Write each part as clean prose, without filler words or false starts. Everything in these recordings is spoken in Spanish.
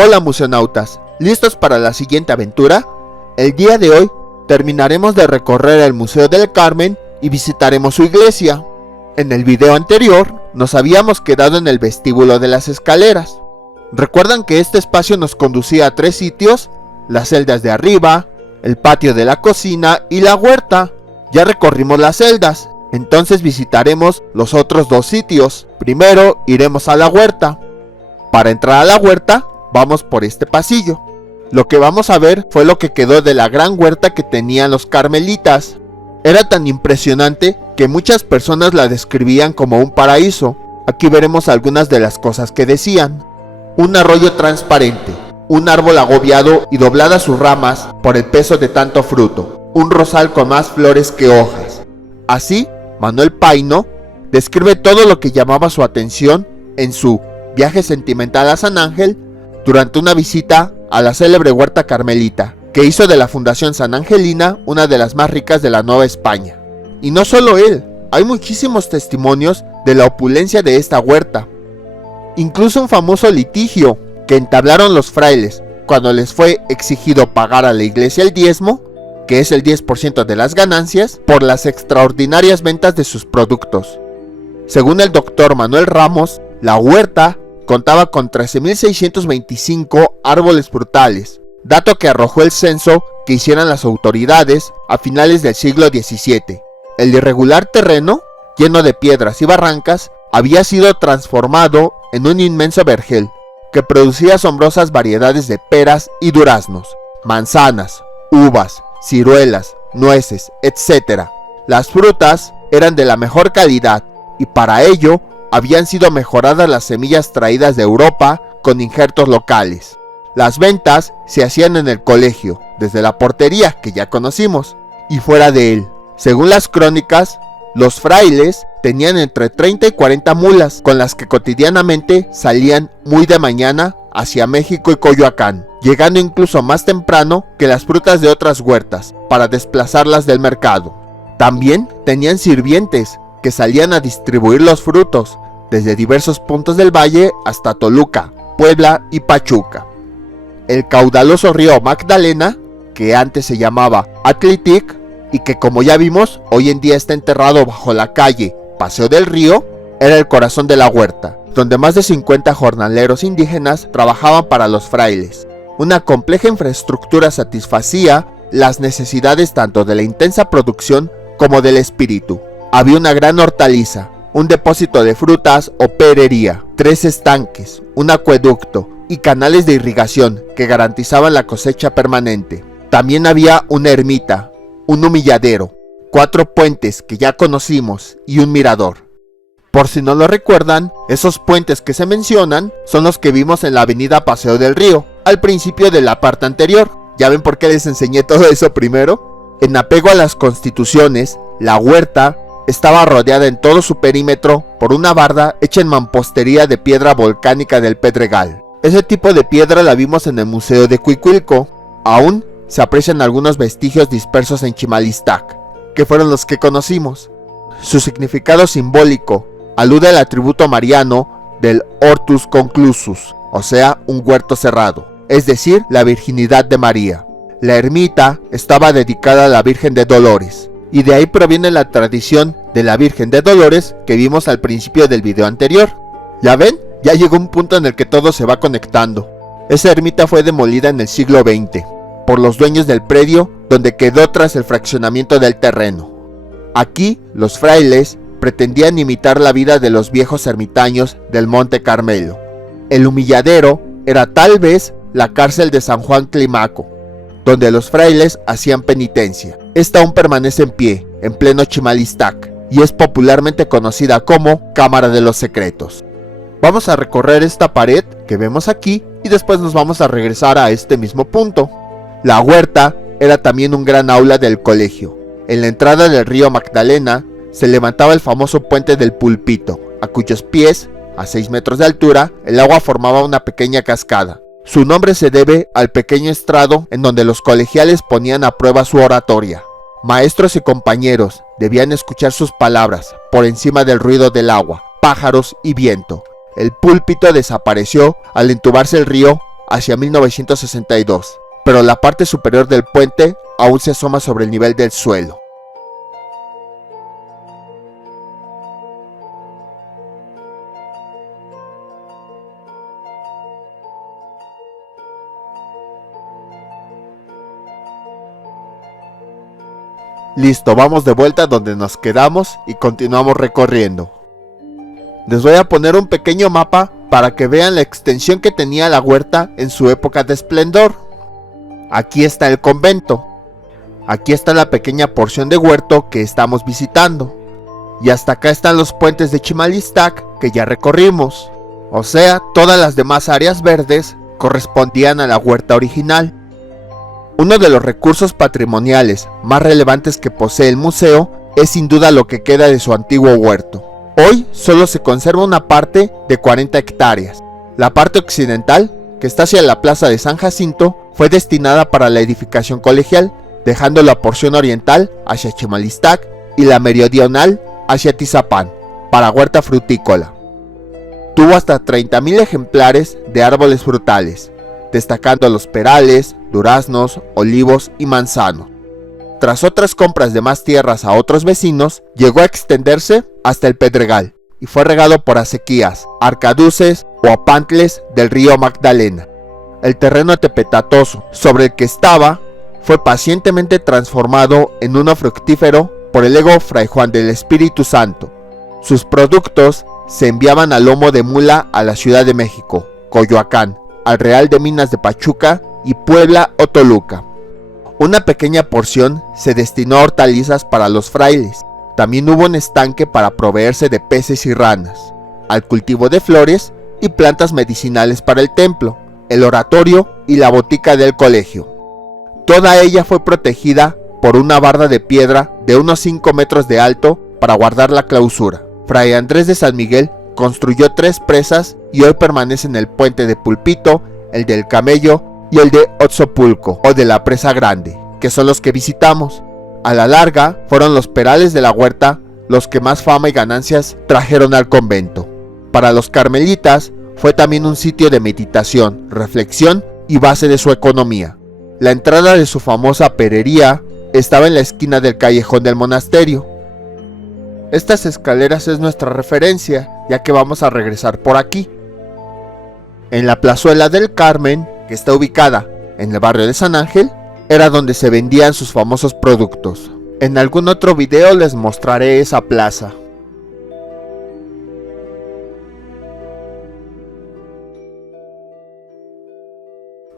Hola museonautas, ¿listos para la siguiente aventura? El día de hoy terminaremos de recorrer el Museo del Carmen y visitaremos su iglesia. En el video anterior nos habíamos quedado en el vestíbulo de las escaleras. ¿Recuerdan que este espacio nos conducía a 3 sitios? Las celdas de arriba, el patio de la cocina y la huerta. Ya recorrimos las celdas, entonces visitaremos los otros 2 sitios. Primero iremos a la huerta. Para entrar a la huerta, vamos por este pasillo. Lo que vamos a ver fue lo que quedó de la gran huerta que tenían los carmelitas. Era tan impresionante que muchas personas la describían como un paraíso. Aquí veremos algunas de las cosas que decían. Un arroyo transparente, un árbol agobiado y dobladas sus ramas por el peso de tanto fruto, un rosal con más flores que hojas. Así, Manuel Paino describe todo lo que llamaba su atención en su Viaje sentimental a San Ángel durante una visita a la célebre huerta carmelita, que hizo de la Fundación San Angelina una de las más ricas de la Nueva España. Y no solo él, hay muchísimos testimonios de la opulencia de esta huerta. Incluso un famoso litigio que entablaron los frailes cuando les fue exigido pagar a la iglesia el diezmo, que es el 10% de las ganancias, por las extraordinarias ventas de sus productos. Según el doctor Manuel Ramos, la huerta contaba con 13.625 árboles frutales, dato que arrojó el censo que hicieron las autoridades a finales del siglo XVII. El irregular terreno, lleno de piedras y barrancas, había sido transformado en un inmenso vergel que producía asombrosas variedades de peras y duraznos, manzanas, uvas, ciruelas, nueces, etc. Las frutas eran de la mejor calidad y para ello habían sido mejoradas las semillas traídas de Europa con injertos locales. Las ventas se hacían en el colegio, desde la portería que ya conocimos, y fuera de él. Según las crónicas, los frailes tenían entre 30 y 40 mulas, con las que cotidianamente salían muy de mañana hacia México y Coyoacán, llegando incluso más temprano que las frutas de otras huertas, para desplazarlas del mercado. También tenían sirvientes, que salían a distribuir los frutos, desde diversos puntos del valle hasta Toluca, Puebla y Pachuca. El caudaloso río Magdalena, que antes se llamaba Atlitic, y que como ya vimos, hoy en día está enterrado bajo la calle Paseo del Río, era el corazón de la huerta, donde más de 50 jornaleros indígenas trabajaban para los frailes. Una compleja infraestructura satisfacía las necesidades tanto de la intensa producción como del espíritu. Había una gran hortaliza, un depósito de frutas o perería, 3 estanques, un acueducto y canales de irrigación que garantizaban la cosecha permanente. También había una ermita, un humilladero, 4 puentes que ya conocimos y un mirador. Por si no lo recuerdan, esos puentes que se mencionan son los que vimos en la avenida Paseo del Río, al principio de la parte anterior. ¿Ya ven por qué les enseñé todo eso primero? En apego a las constituciones, la huerta estaba rodeada en todo su perímetro por una barda hecha en mampostería de piedra volcánica del Pedregal. Ese tipo de piedra la vimos en el Museo de Cuicuilco. Aún se aprecian algunos vestigios dispersos en Chimalistac, que fueron los que conocimos. Su significado simbólico alude al atributo mariano del Hortus Conclusus, o sea, un huerto cerrado, es decir, la virginidad de María. La ermita estaba dedicada a la Virgen de Dolores, y de ahí proviene la tradición de la Virgen de Dolores que vimos al principio del video anterior. ¿Ya ven? Ya llegó un punto en el que todo se va conectando. Esa ermita fue demolida en el siglo XX por los dueños del predio donde quedó tras el fraccionamiento del terreno. Aquí los frailes pretendían imitar la vida de los viejos ermitaños del Monte Carmelo. El humilladero era tal vez la cárcel de San Juan Climaco, donde los frailes hacían penitencia. Esta aún permanece en pie, en pleno Chimalistac, y es popularmente conocida como Cámara de los Secretos. Vamos a recorrer esta pared que vemos aquí y después nos vamos a regresar a este mismo punto. La huerta era también un gran aula del colegio. En la entrada del río Magdalena se levantaba el famoso puente del Pulpito, a cuyos pies, a 6 metros de altura, el agua formaba una pequeña cascada. Su nombre se debe al pequeño estrado en donde los colegiales ponían a prueba su oratoria. Maestros y compañeros debían escuchar sus palabras por encima del ruido del agua, pájaros y viento. El púlpito desapareció al entubarse el río hacia 1962, pero la parte superior del puente aún se asoma sobre el nivel del suelo. Listo, vamos de vuelta donde nos quedamos y continuamos recorriendo. Les voy a poner un pequeño mapa para que vean la extensión que tenía la huerta en su época de esplendor. Aquí está el convento. Aquí está la pequeña porción de huerto que estamos visitando. Y hasta acá están los puentes de Chimalistac que ya recorrimos. O sea, todas las demás áreas verdes correspondían a la huerta original. Uno de los recursos patrimoniales más relevantes que posee el museo es sin duda lo que queda de su antiguo huerto. Hoy solo se conserva una parte de 40 hectáreas. La parte occidental, que está hacia la plaza de San Jacinto, fue destinada para la edificación colegial, dejando la porción oriental hacia Chimalistac y la meridional hacia Tizapán, para huerta frutícola. Tuvo hasta 30,000 ejemplares de árboles frutales, destacando los perales, duraznos, olivos y manzanos. Tras otras compras de más tierras a otros vecinos, llegó a extenderse hasta el Pedregal y fue regado por acequias, arcaduces o apantles del río Magdalena. El terreno tepetatoso sobre el que estaba fue pacientemente transformado en uno fructífero por el ego Fray Juan del Espíritu Santo. Sus productos se enviaban a lomo de mula a la Ciudad de México, Coyoacán, al Real de Minas de Pachuca y Puebla o Toluca. Una pequeña porción se destinó a hortalizas para los frailes. También hubo un estanque para proveerse de peces y ranas, al cultivo de flores y plantas medicinales para el templo, el oratorio y la botica del colegio. Toda ella fue protegida por una barda de piedra de unos 5 metros de alto para guardar la clausura. Fray Andrés de San Miguel construyó 3 presas y hoy permanecen el puente de Pulpito, el del Camello y el de Otzopulco o de la Presa Grande, que son los que visitamos. A la larga fueron los perales de la huerta los que más fama y ganancias trajeron al convento. Para los carmelitas fue también un sitio de meditación, reflexión y base de su economía. La entrada de su famosa perería estaba en la esquina del callejón del monasterio. Estas escaleras es nuestra referencia, ya que vamos a regresar por aquí. En la plazuela del Carmen, que está ubicada en el barrio de San Ángel, era donde se vendían sus famosos productos. En algún otro video les mostraré esa plaza.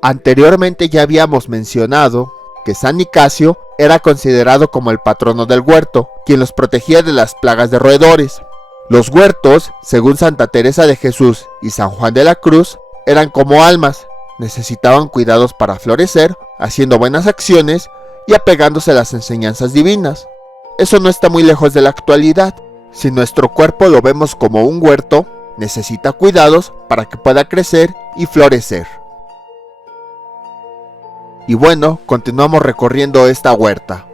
Anteriormente ya habíamos mencionado que San Nicasio era considerado como el patrono del huerto, quien los protegía de las plagas de roedores. Los huertos, según Santa Teresa de Jesús y San Juan de la Cruz, eran como almas, necesitaban cuidados para florecer, haciendo buenas acciones y apegándose a las enseñanzas divinas. Eso no está muy lejos de la actualidad. Si nuestro cuerpo lo vemos como un huerto, necesita cuidados para que pueda crecer y florecer. Y bueno, continuamos recorriendo esta huerta.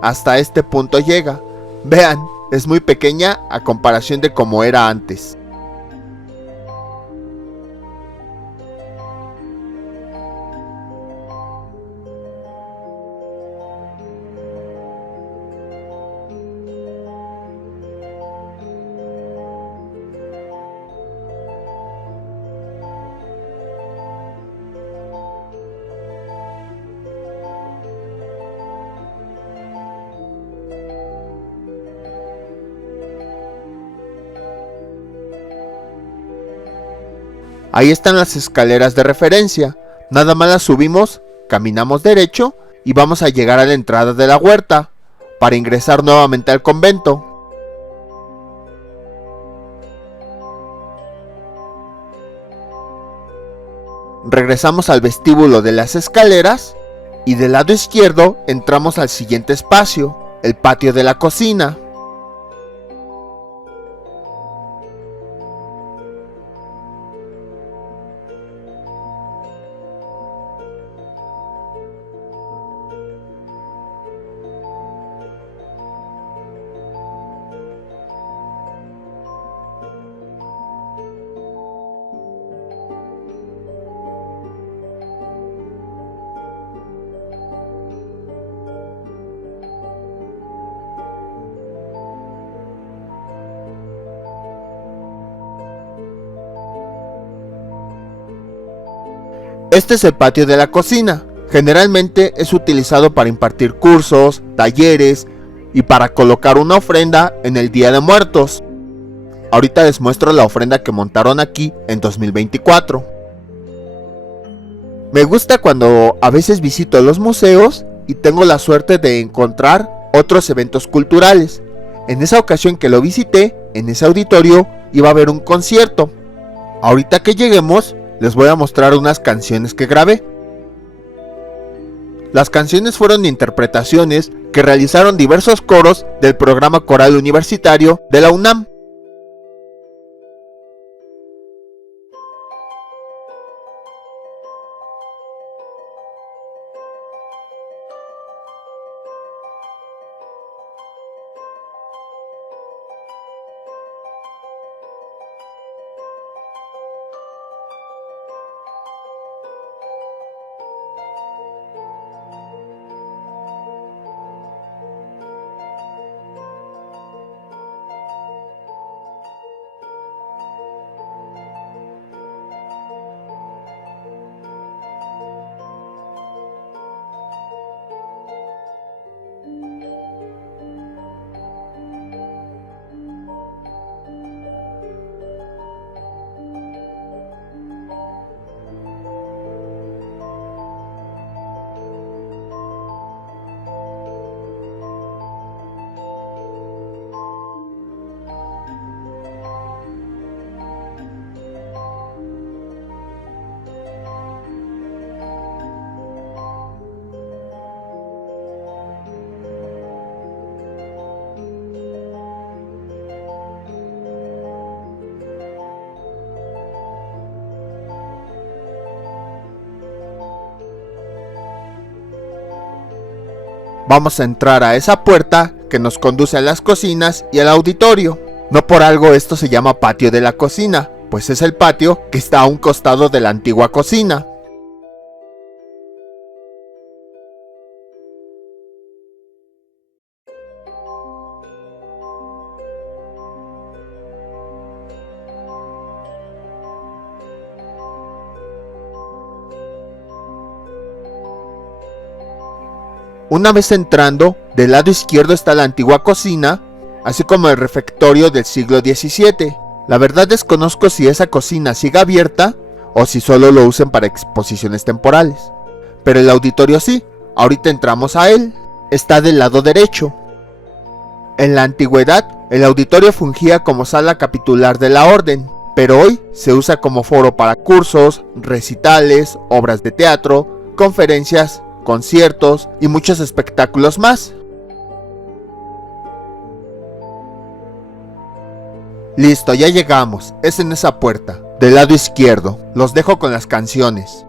Hasta este punto llega. Vean, es muy pequeña a comparación de cómo era antes. Ahí están las escaleras de referencia. Nada más las subimos, caminamos derecho y vamos a llegar a la entrada de la huerta para ingresar nuevamente al convento. Regresamos al vestíbulo de las escaleras y del lado izquierdo entramos al siguiente espacio, el patio de la cocina. Este es el patio de la cocina. Generalmente es utilizado para impartir cursos, talleres y para colocar una ofrenda en el Día de Muertos. Ahorita les muestro la ofrenda que montaron aquí en 2024. Me gusta cuando a veces visito los museos y tengo la suerte de encontrar otros eventos culturales. En esa ocasión que lo visité, en ese auditorio, iba a haber un concierto. Ahorita que lleguemos, les voy a mostrar unas canciones que grabé. Las canciones fueron interpretaciones que realizaron diversos coros del programa coral universitario de la UNAM. Vamos a entrar a esa puerta que nos conduce a las cocinas y al auditorio. No por algo esto se llama patio de la cocina, pues es el patio que está a un costado de la antigua cocina. Una vez entrando, del lado izquierdo está la antigua cocina, así como el refectorio del siglo XVII. La verdad desconozco si esa cocina sigue abierta o si solo lo usen para exposiciones temporales. Pero el auditorio sí, ahorita entramos a él, está del lado derecho. En la antigüedad, el auditorio fungía como sala capitular de la orden, pero hoy se usa como foro para cursos, recitales, obras de teatro, conferencias, conciertos y muchos espectáculos más. Listo, ya llegamos, es en esa puerta, del lado izquierdo. Los dejo con las canciones.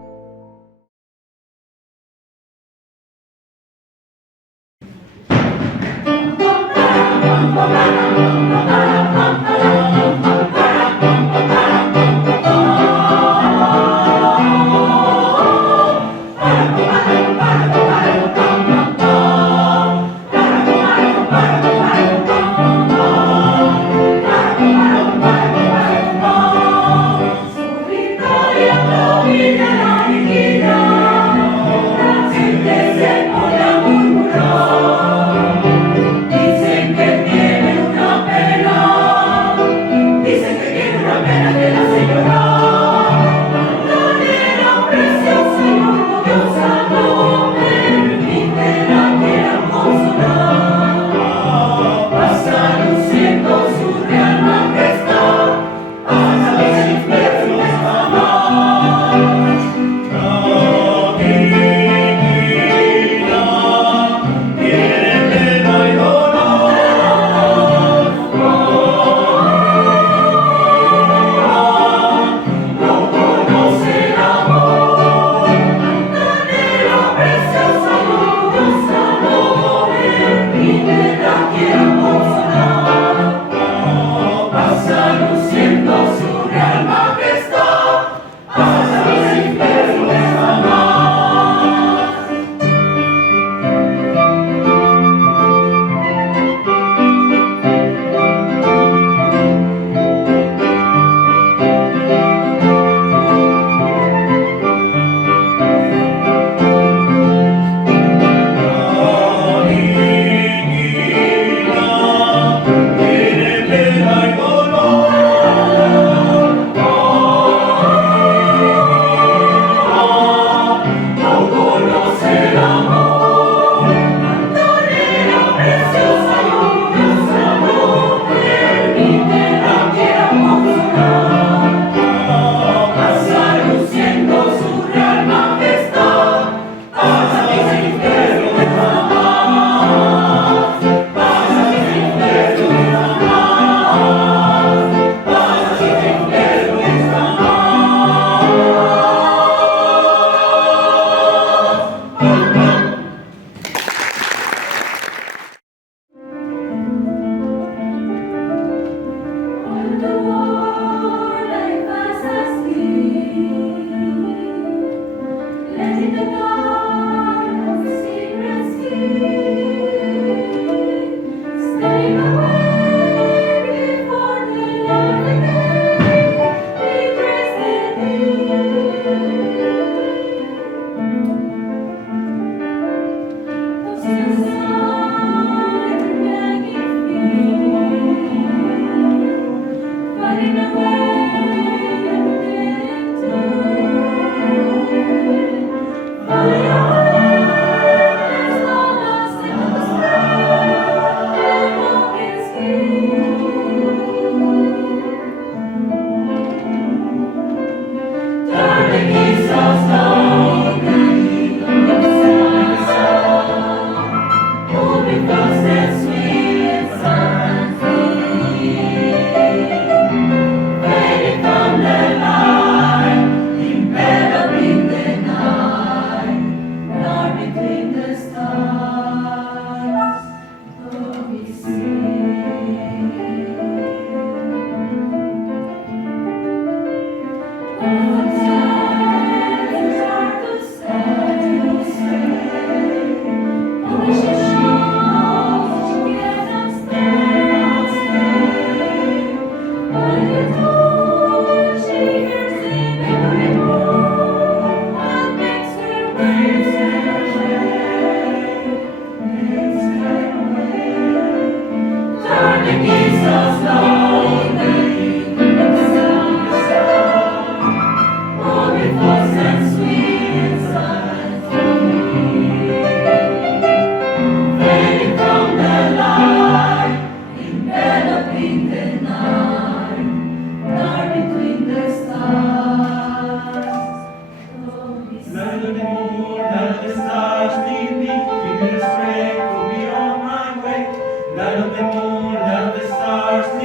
Dicen que tiene una Light of the moon, light of the stars,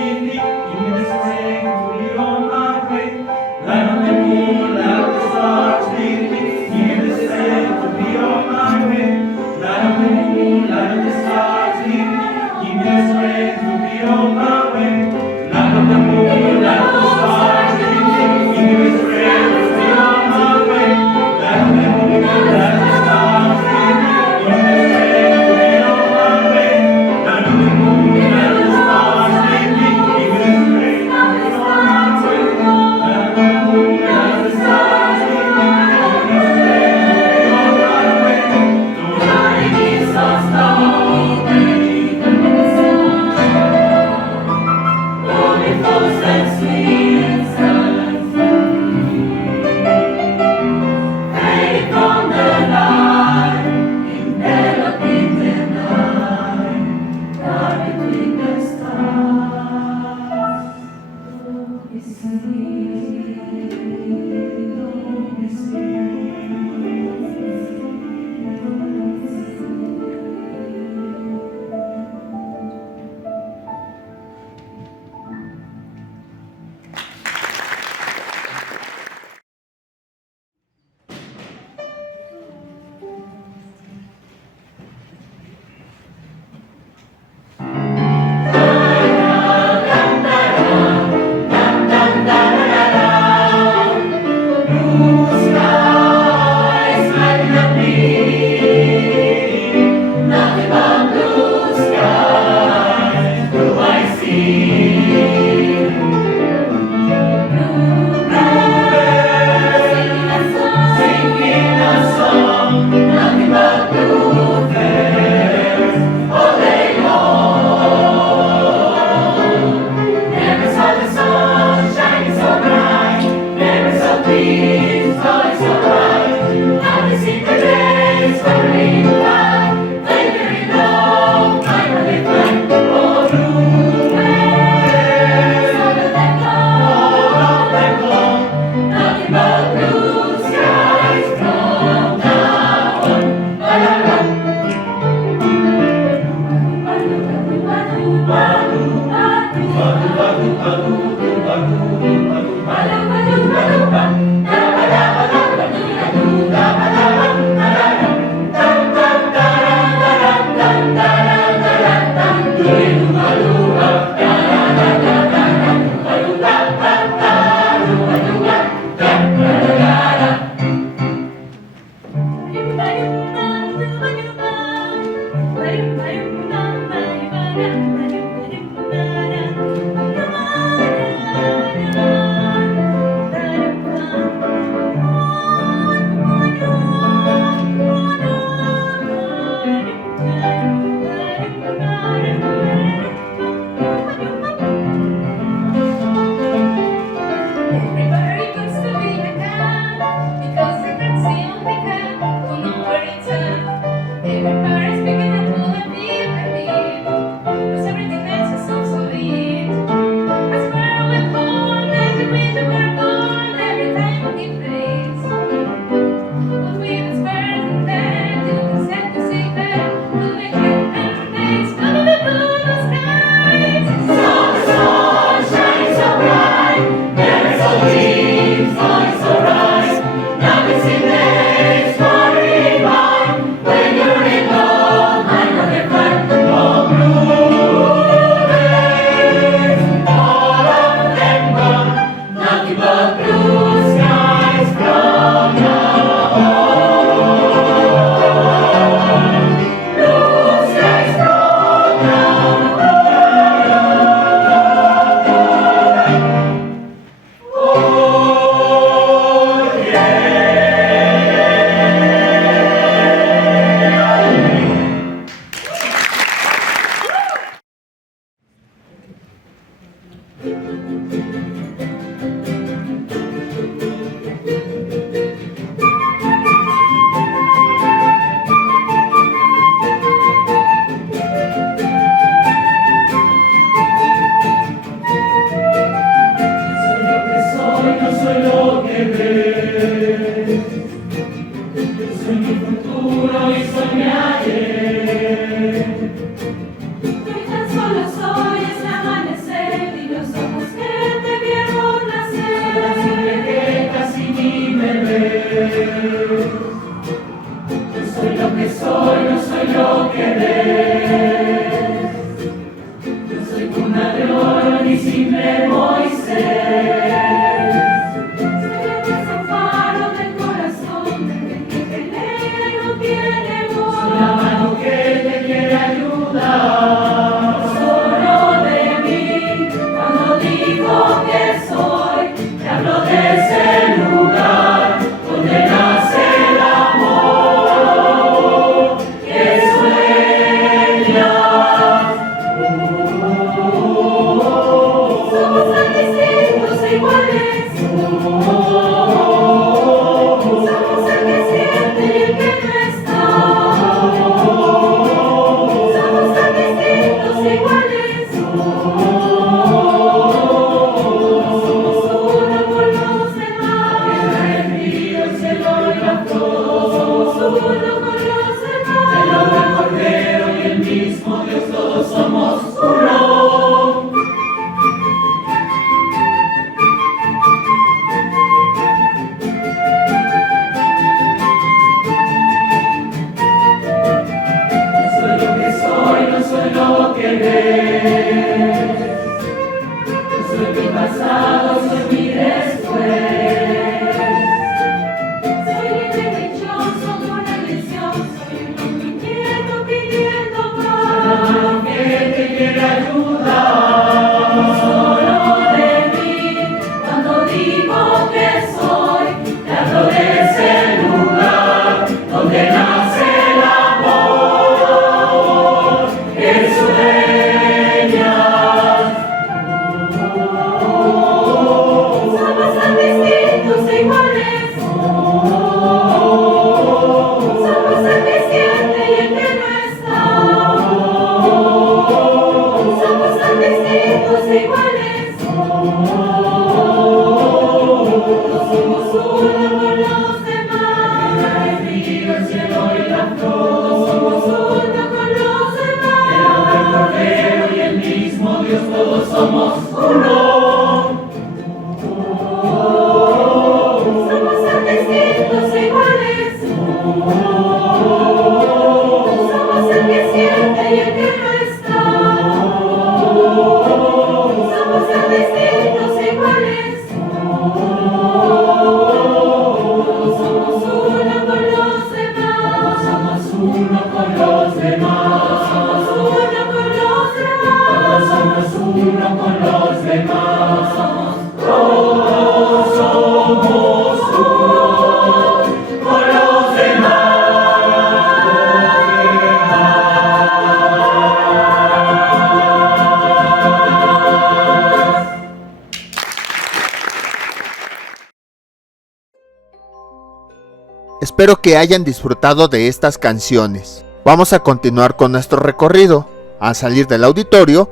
Espero que hayan disfrutado de estas canciones. Vamos a continuar con nuestro recorrido. Al salir del auditorio,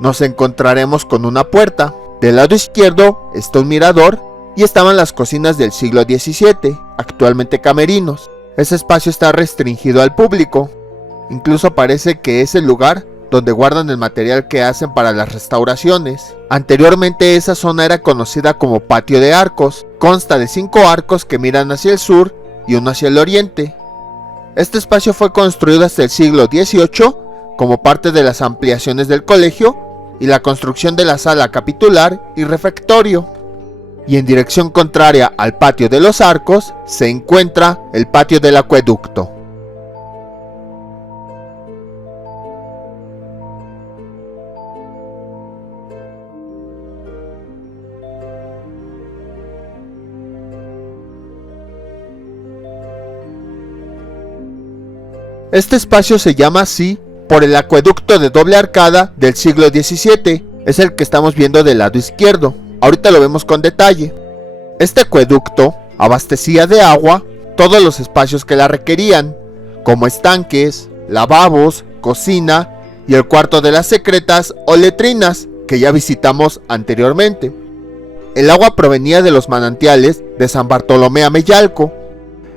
nos encontraremos con una puerta. Del lado izquierdo está un mirador y estaban las cocinas del siglo XVII, actualmente camerinos. Ese espacio está restringido al público. Incluso parece que es el lugar donde guardan el material que hacen para las restauraciones. Anteriormente esa zona era conocida como Patio de Arcos. Consta de 5 arcos que miran hacia el sur y uno hacia el oriente. Este espacio fue construido hasta el siglo XVIII como parte de las ampliaciones del colegio y la construcción de la sala capitular y refectorio. Y en dirección contraria al patio de los arcos se encuentra el patio del acueducto. Este espacio se llama así por el acueducto de doble arcada del siglo XVII, es el que estamos viendo del lado izquierdo. Ahorita lo vemos con detalle. Este acueducto abastecía de agua todos los espacios que la requerían, como estanques, lavabos, cocina y el cuarto de las secretas o letrinas que ya visitamos anteriormente. El agua provenía de los manantiales de San Bartolomé Ameyalco.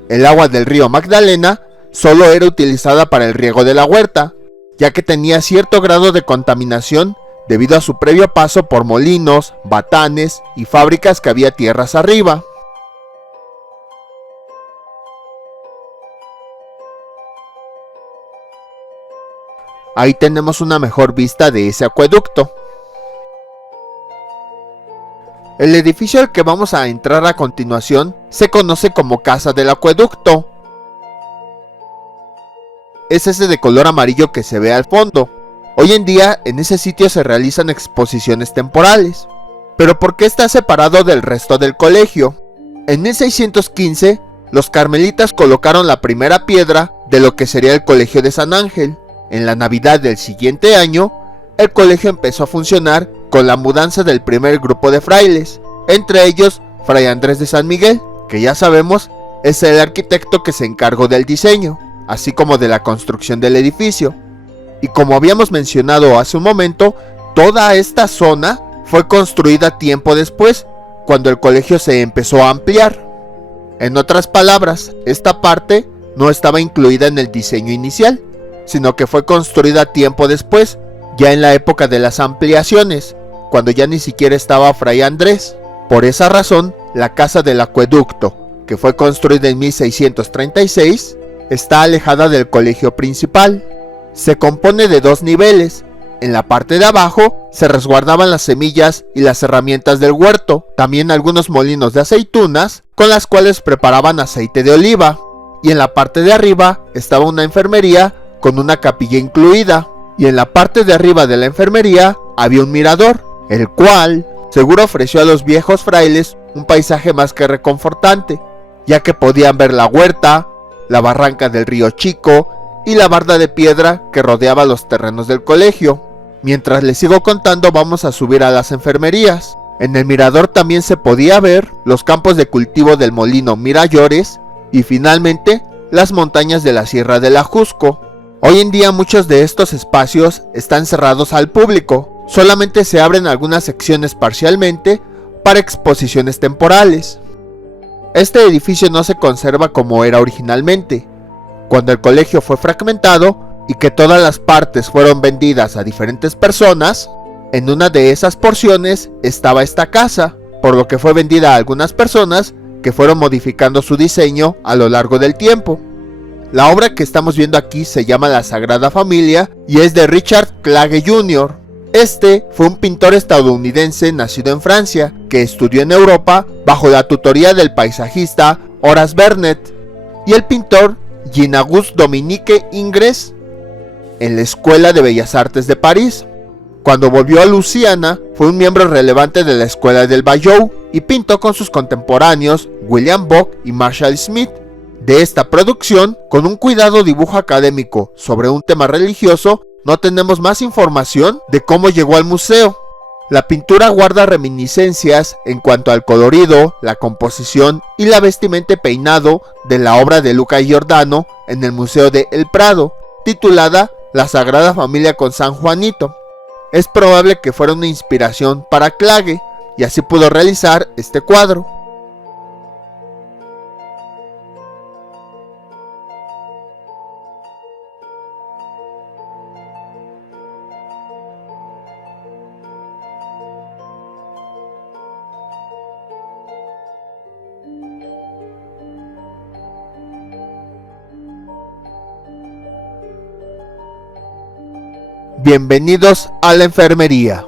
El agua del río Magdalena solo era utilizada para el riego de la huerta, ya que tenía cierto grado de contaminación debido a su previo paso por molinos, batanes y fábricas que había tierras arriba. Ahí tenemos una mejor vista de ese acueducto. El edificio al que vamos a entrar a continuación se conoce como Casa del Acueducto. Es ese de color amarillo que se ve al fondo. Hoy en día en ese sitio se realizan exposiciones temporales. Pero ¿por qué está separado del resto del colegio? En 1615 los carmelitas colocaron la primera piedra de lo que sería el colegio de San Ángel. En la Navidad del siguiente año, el colegio empezó a funcionar con la mudanza del primer grupo de frailes, entre ellos Fray Andrés de San Miguel, que ya sabemos es el arquitecto que se encargó del diseño, así como de la construcción del edificio. Y como habíamos mencionado hace un momento, toda esta zona fue construida tiempo después, cuando el colegio se empezó a ampliar. En otras palabras, esta parte no estaba incluida en el diseño inicial, sino que fue construida tiempo después, ya en la época de las ampliaciones, cuando ya ni siquiera estaba Fray Andrés. Por esa razón, la Casa del Acueducto, que fue construida en 1636, está alejada del colegio principal. Se compone de 2 niveles. En la parte de abajo se resguardaban las semillas y las herramientas del huerto, también algunos molinos de aceitunas con las cuales preparaban aceite de oliva. Y en la parte de arriba estaba una enfermería con una capilla incluida. Y en la parte de arriba de la enfermería había un mirador, el cual seguro ofreció a los viejos frailes un paisaje más que reconfortante, ya que podían ver la huerta, la barranca del río Chico y la barda de piedra que rodeaba los terrenos del colegio. Mientras les sigo contando, vamos a subir a las enfermerías. En el mirador también se podía ver los campos de cultivo del molino Mirallores y finalmente las montañas de la Sierra del Ajusco. Hoy en día muchos de estos espacios están cerrados al público, solamente se abren algunas secciones parcialmente para exposiciones temporales. Este edificio no se conserva como era originalmente. Cuando el colegio fue fragmentado y que todas las partes fueron vendidas a diferentes personas, en una de esas porciones estaba esta casa, por lo que fue vendida a algunas personas que fueron modificando su diseño a lo largo del tiempo. La obra que estamos viendo aquí se llama La Sagrada Familia y es de Richard Clage Jr. Este fue un pintor estadounidense nacido en Francia, que estudió en Europa bajo la tutoría del paisajista Horace Vernet y el pintor Jean-Auguste Dominique Ingres en la Escuela de Bellas Artes de París. Cuando volvió a Luisiana, fue un miembro relevante de la Escuela del Bayou y pintó con sus contemporáneos William Bock y Marshall Smith. De esta producción, con un cuidado dibujo académico sobre un tema religioso, no tenemos más información de cómo llegó al museo. La pintura guarda reminiscencias en cuanto al colorido, la composición y la vestimenta y peinado de la obra de Luca Giordano en el Museo de El Prado, titulada La Sagrada Familia con San Juanito. Es probable que fuera una inspiración para Clage y así pudo realizar este cuadro. Bienvenidos a la enfermería.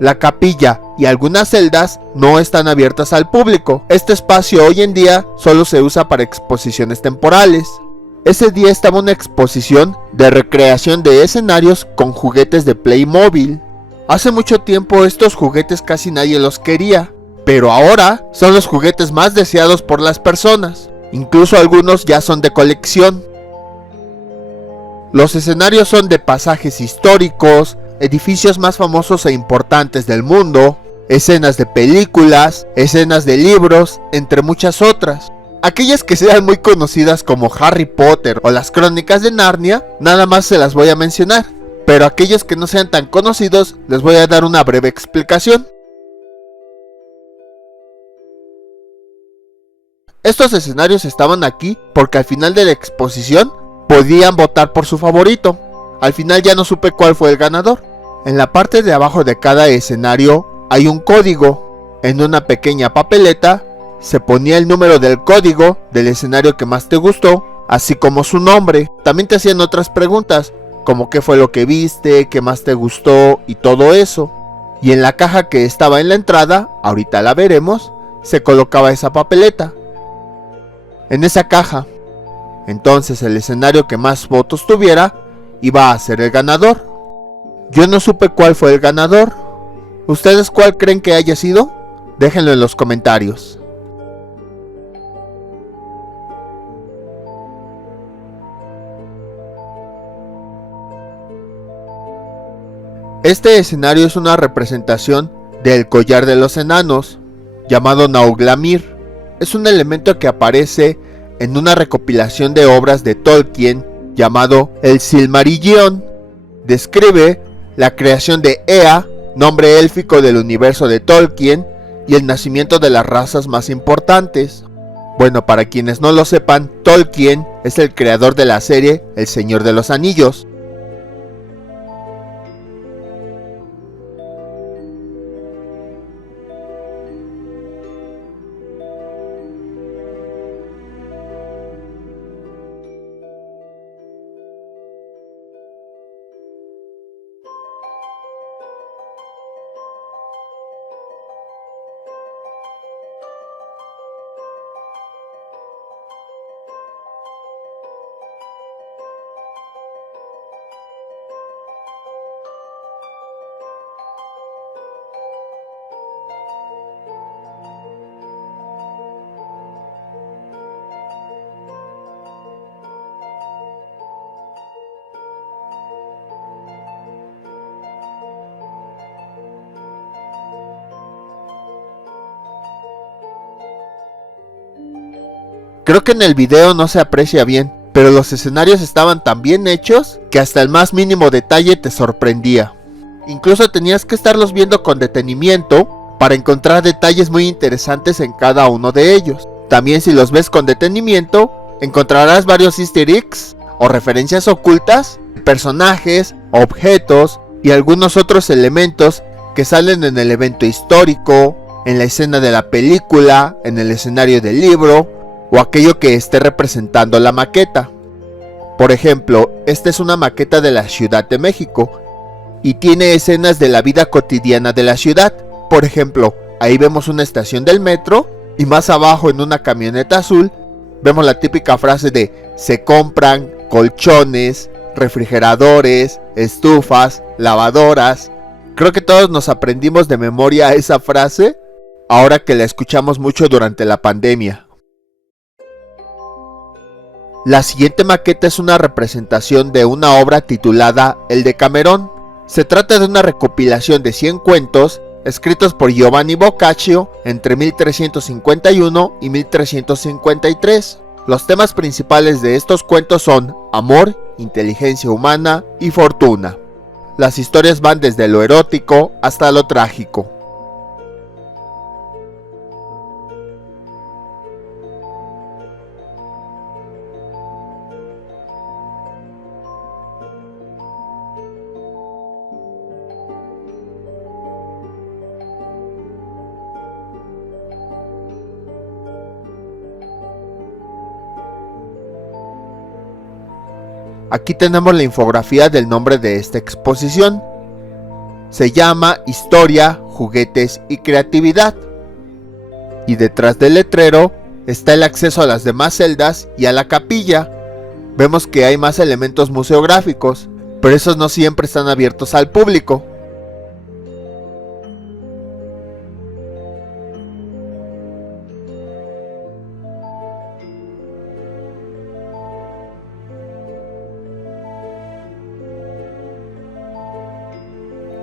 La capilla y algunas celdas no están abiertas al público. Este espacio hoy en día solo se usa para exposiciones temporales. Ese día estaba una exposición de recreación de escenarios con juguetes de Playmobil. Hace mucho tiempo estos juguetes casi nadie los quería, pero ahora son los juguetes más deseados por las personas. Incluso algunos ya son de colección. Los escenarios son de pasajes históricos, edificios más famosos e importantes del mundo, escenas de películas, escenas de libros, entre muchas otras. Aquellas que sean muy conocidas como Harry Potter o las Crónicas de Narnia, nada más se las voy a mencionar, pero aquellos que no sean tan conocidos les voy a dar una breve explicación. Estos escenarios estaban aquí porque al final de la exposición podían votar por su favorito. Al final ya no supe cuál fue el ganador. En la parte de abajo de cada escenario hay un código. En una pequeña papeleta se ponía el número del código del escenario que más te gustó, así como su nombre. También te hacían otras preguntas, como qué fue lo que viste, qué más te gustó y todo eso. Y en la caja que estaba en la entrada, ahorita la veremos, se colocaba esa papeleta. En esa caja. Entonces el escenario que más votos tuviera iba a ser el ganador. Yo no supe cuál fue el ganador. ¿Ustedes cuál creen que haya sido? Déjenlo en los comentarios. Este escenario es una representación del collar de los enanos, llamado Nauglamir. Es un elemento que aparece en una recopilación de obras de Tolkien llamado El Silmarillion. Describe la creación de Ea, nombre élfico del universo de Tolkien, y el nacimiento de las razas más importantes. Bueno, para quienes no lo sepan, Tolkien es el creador de la serie El Señor de los Anillos. Creo que en el video no se aprecia bien, pero los escenarios estaban tan bien hechos que hasta el más mínimo detalle te sorprendía. Incluso tenías que estarlos viendo con detenimiento para encontrar detalles muy interesantes en cada uno de ellos. También si los ves con detenimiento, encontrarás varios easter eggs o referencias ocultas, personajes, objetos y algunos otros elementos que salen en el evento histórico, en la escena de la película, en el escenario del libro o aquello que esté representando la maqueta. Por ejemplo, esta es una maqueta de la Ciudad de México y tiene escenas de la vida cotidiana de la ciudad. Por ejemplo, ahí vemos una estación del metro y más abajo en una camioneta azul vemos la típica frase de se compran colchones, refrigeradores, estufas, lavadoras. Creo que todos nos aprendimos de memoria esa frase ahora que la escuchamos mucho durante la pandemia. La siguiente maqueta es una representación de una obra titulada El Decamerón. Se trata de una recopilación de 100 cuentos escritos por Giovanni Boccaccio entre 1351 y 1353. Los temas principales de estos cuentos son amor, inteligencia humana y fortuna. Las historias van desde lo erótico hasta lo trágico. Aquí tenemos la infografía del nombre de esta exposición. Se llama Historia, Juguetes y Creatividad. Y detrás del letrero está el acceso a las demás celdas y a la capilla. Vemos que hay más elementos museográficos, pero esos no siempre están abiertos al público.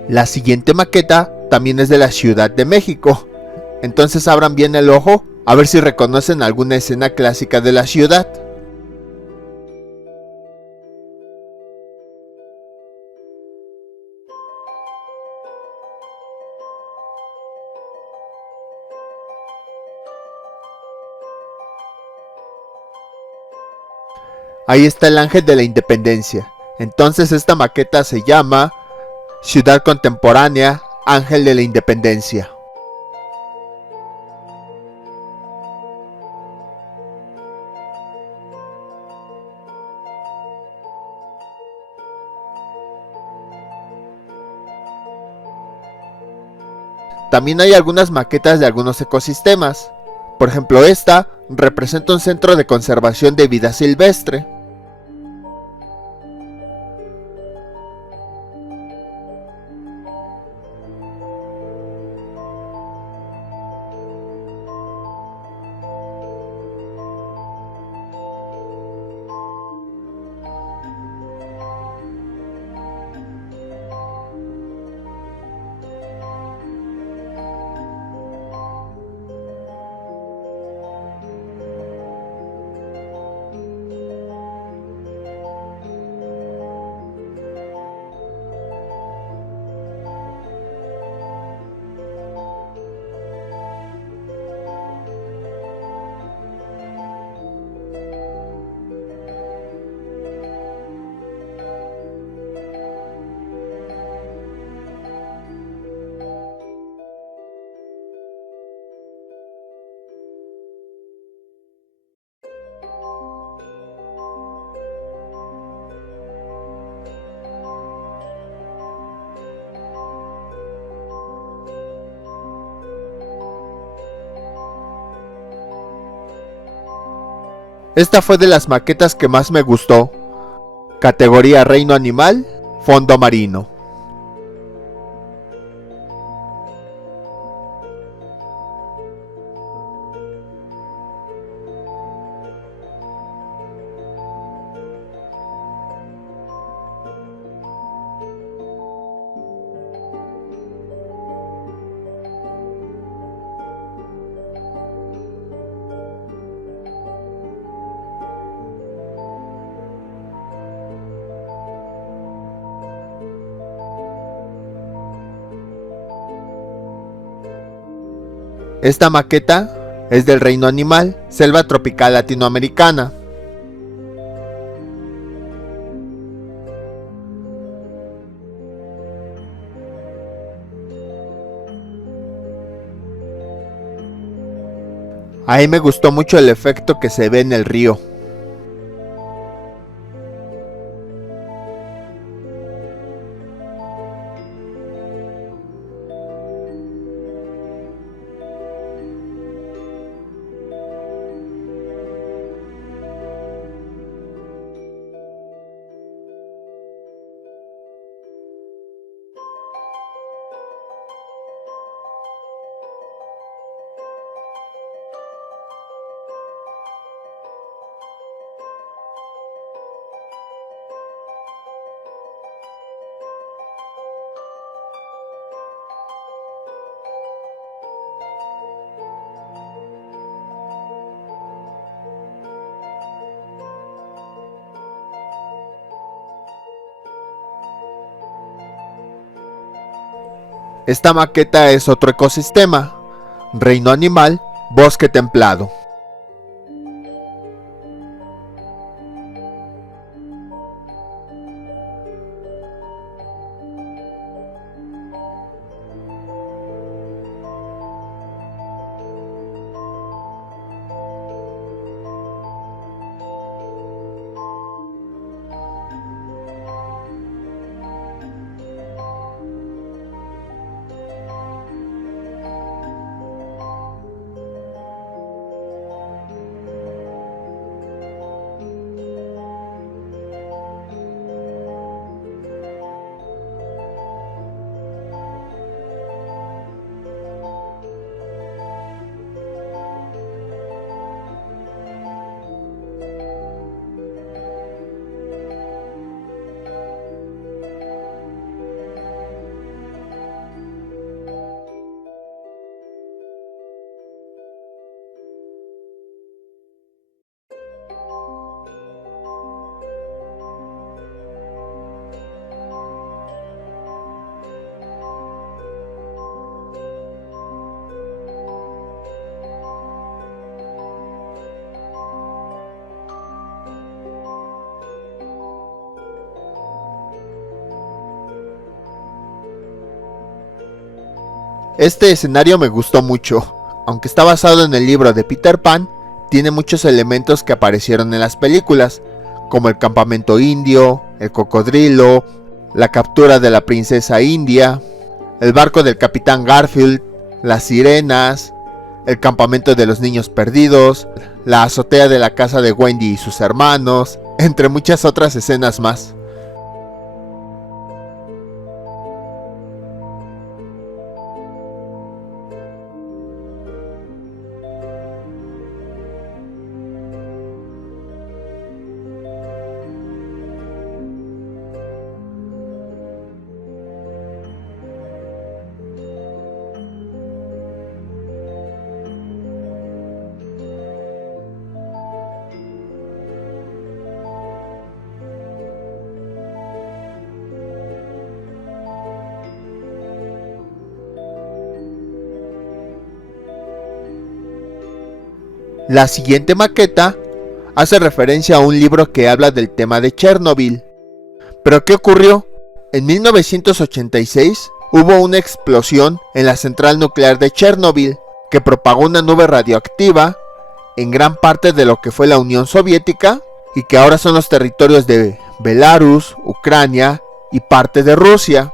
La siguiente maqueta también es de la Ciudad de México, entonces abran bien el ojo a ver si reconocen alguna escena clásica de la ciudad. Ahí está el Ángel de la Independencia, entonces esta maqueta se llama Ciudad Contemporánea, Ángel de la Independencia. También hay algunas maquetas de algunos ecosistemas. Por ejemplo, esta representa un centro de conservación de vida silvestre. Esta fue de las maquetas que más me gustó. Categoría Reino Animal, fondo marino. Esta maqueta es del reino animal, selva tropical latinoamericana. Ahí me gustó mucho el efecto que se ve en el río. Esta maqueta es otro ecosistema, reino animal, bosque templado. Este escenario me gustó mucho, aunque está basado en el libro de Peter Pan, tiene muchos elementos que aparecieron en las películas, como el campamento indio, el cocodrilo, la captura de la princesa india, el barco del capitán Garfield, las sirenas, el campamento de los niños perdidos, la azotea de la casa de Wendy y sus hermanos, entre muchas otras escenas más. La siguiente maqueta hace referencia a un libro que habla del tema de Chernobyl. ¿Pero qué ocurrió? En 1986 hubo una explosión en la central nuclear de Chernobyl que propagó una nube radioactiva en gran parte de lo que fue la Unión Soviética y que ahora son los territorios de Belarus, Ucrania y parte de Rusia.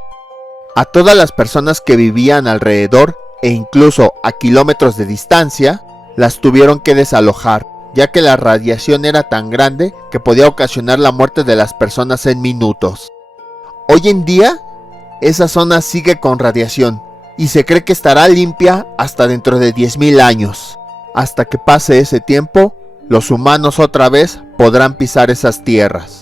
A todas las personas que vivían alrededor e incluso a kilómetros de distancia, las tuvieron que desalojar, ya que la radiación era tan grande que podía ocasionar la muerte de las personas en minutos. Hoy en día, esa zona sigue con radiación y se cree que estará limpia hasta dentro de 10.000 años. Hasta que pase ese tiempo, los humanos otra vez podrán pisar esas tierras.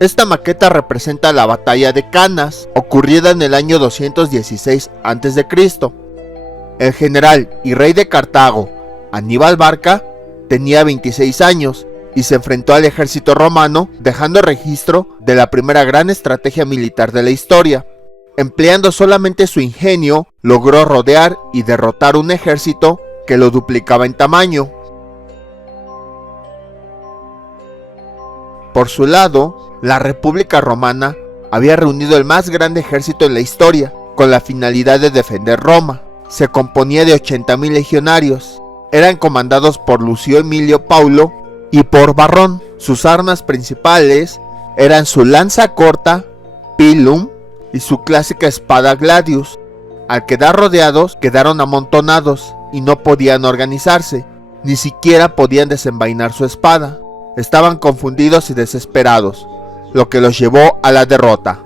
Esta maqueta representa la batalla de Canas, ocurrida en el año 216 a.C. El general y rey de Cartago, Aníbal Barca, tenía 26 años y se enfrentó al ejército romano, dejando registro de la primera gran estrategia militar de la historia. Empleando solamente su ingenio, logró rodear y derrotar un ejército que lo duplicaba en tamaño. Por su lado, la República Romana había reunido el más grande ejército en la historia, con la finalidad de defender Roma. Se componía de 80.000 legionarios. Eran comandados por Lucio Emilio Paulo y por Varrón. Sus armas principales eran su lanza corta, Pilum, y su clásica espada Gladius. Al quedar rodeados, quedaron amontonados y no podían organizarse, ni siquiera podían desenvainar su espada. Estaban confundidos y desesperados, lo que los llevó a la derrota.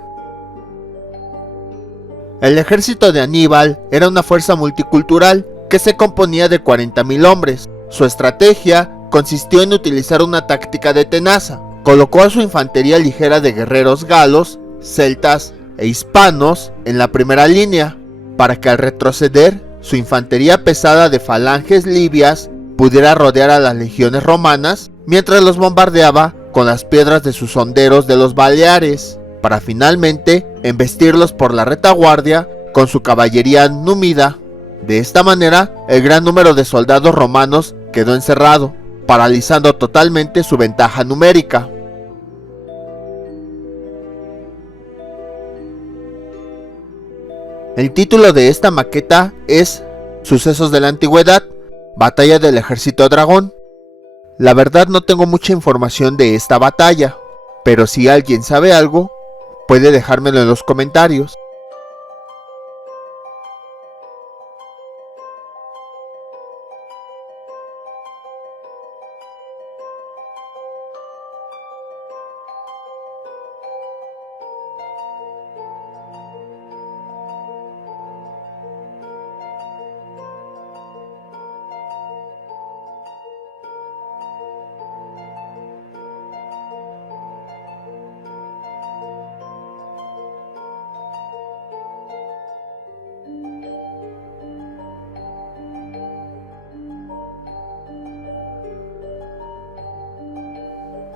El ejército de Aníbal era una fuerza multicultural que se componía de 40.000 hombres. Su estrategia consistió en utilizar una táctica de tenaza. Colocó a su infantería ligera de guerreros galos, celtas e hispanos en la primera línea, para que al retroceder, su infantería pesada de falanges libias pudiera rodear a las legiones romanas, mientras los bombardeaba con las piedras de sus honderos de los Baleares, para finalmente embestirlos por la retaguardia con su caballería númida. De esta manera, el gran número de soldados romanos quedó encerrado, paralizando totalmente su ventaja numérica. El título de esta maqueta es Sucesos de la Antigüedad, Batalla del Ejército Dragón. La verdad no tengo mucha información de esta batalla, pero si alguien sabe algo, puede dejármelo en los comentarios.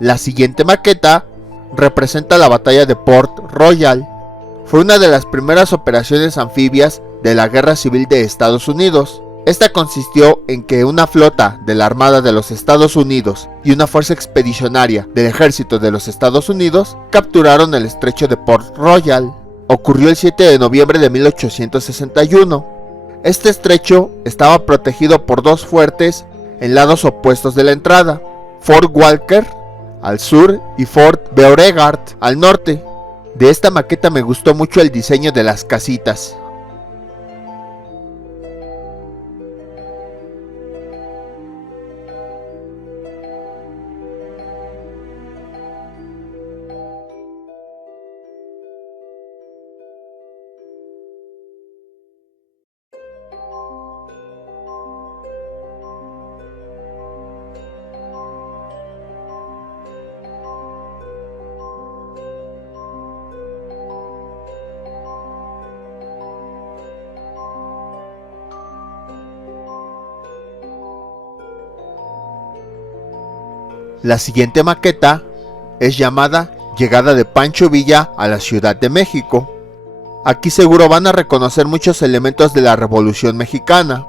La siguiente maqueta representa la batalla de Port Royal. Fue una de las primeras operaciones anfibias de la Guerra Civil de Estados Unidos. Esta consistió en que una flota de la Armada de los Estados Unidos y una fuerza expedicionaria del Ejército de los Estados Unidos capturaron el estrecho de Port Royal. Ocurrió el 7 de noviembre de 1861. Este estrecho estaba protegido por dos fuertes en lados opuestos de la entrada, Fort Walker al sur y Fort Beauregard al norte. De esta maqueta me gustó mucho el diseño de las casitas. La siguiente maqueta es llamada Llegada de Pancho Villa a la Ciudad de México. Aquí seguro van a reconocer muchos elementos de la Revolución Mexicana.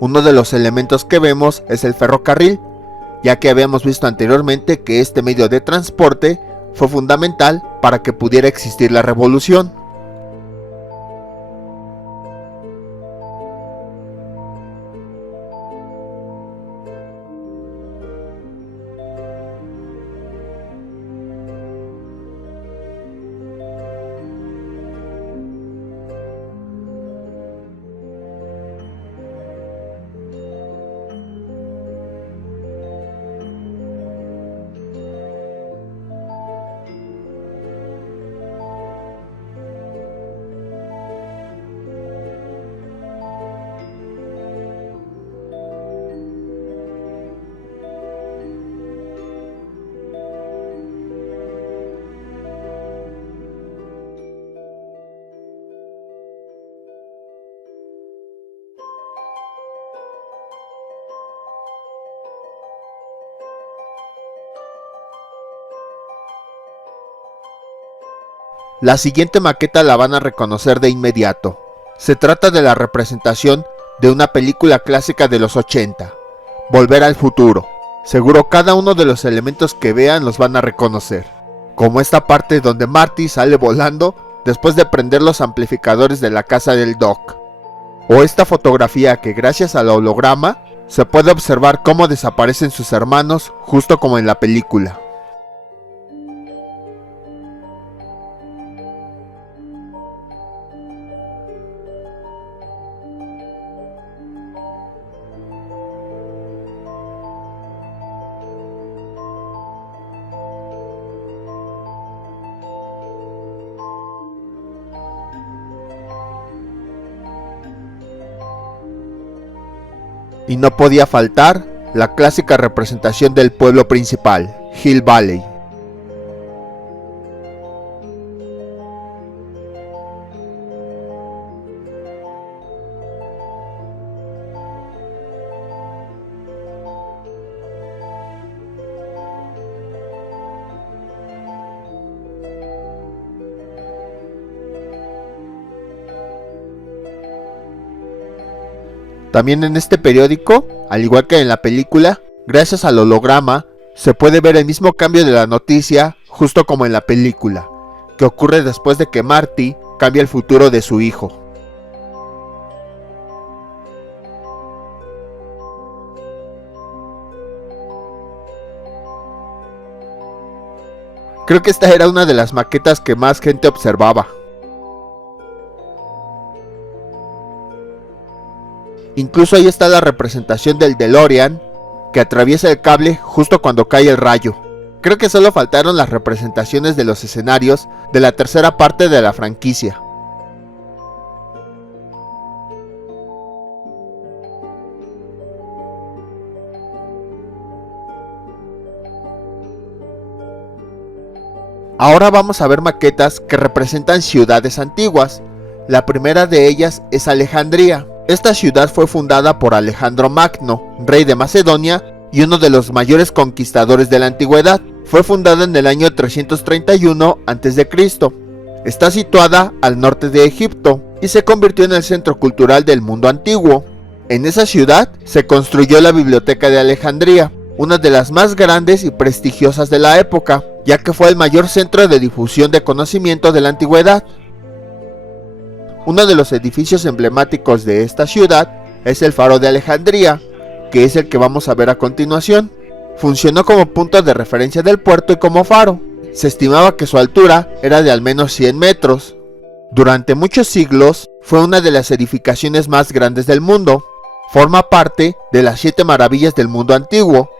Uno de los elementos que vemos es el ferrocarril, ya que habíamos visto anteriormente que este medio de transporte fue fundamental para que pudiera existir la revolución. La siguiente maqueta la van a reconocer de inmediato. Se trata de la representación de una película clásica de los 80, Volver al Futuro. Seguro cada uno de los elementos que vean los van a reconocer, como esta parte donde Marty sale volando después de prender los amplificadores de la casa del Doc, o esta fotografía que gracias al holograma se puede observar cómo desaparecen sus hermanos justo como en la película. Y no podía faltar la clásica representación del pueblo principal, Hill Valley. También en este periódico, al igual que en la película, gracias al holograma, se puede ver el mismo cambio de la noticia, justo como en la película, que ocurre después de que Marty cambia el futuro de su hijo. Creo que esta era una de las maquetas que más gente observaba. Incluso ahí está la representación del DeLorean, que atraviesa el cable justo cuando cae el rayo. Creo que solo faltaron las representaciones de los escenarios de la tercera parte de la franquicia. Ahora vamos a ver maquetas que representan ciudades antiguas. La primera de ellas es Alejandría. Esta ciudad fue fundada por Alejandro Magno, rey de Macedonia y uno de los mayores conquistadores de la antigüedad. Fue fundada en el año 331 a.C. Está situada al norte de Egipto y se convirtió en el centro cultural del mundo antiguo. En esa ciudad se construyó la Biblioteca de Alejandría, una de las más grandes y prestigiosas de la época, ya que fue el mayor centro de difusión de conocimiento de la antigüedad. Uno de los edificios emblemáticos de esta ciudad es el Faro de Alejandría, que es el que vamos a ver a continuación. Funcionó como punto de referencia del puerto y como faro. Se estimaba que su altura era de al menos 100 metros. Durante muchos siglos fue una de las edificaciones más grandes del mundo. Forma parte de las 7 maravillas del mundo antiguo.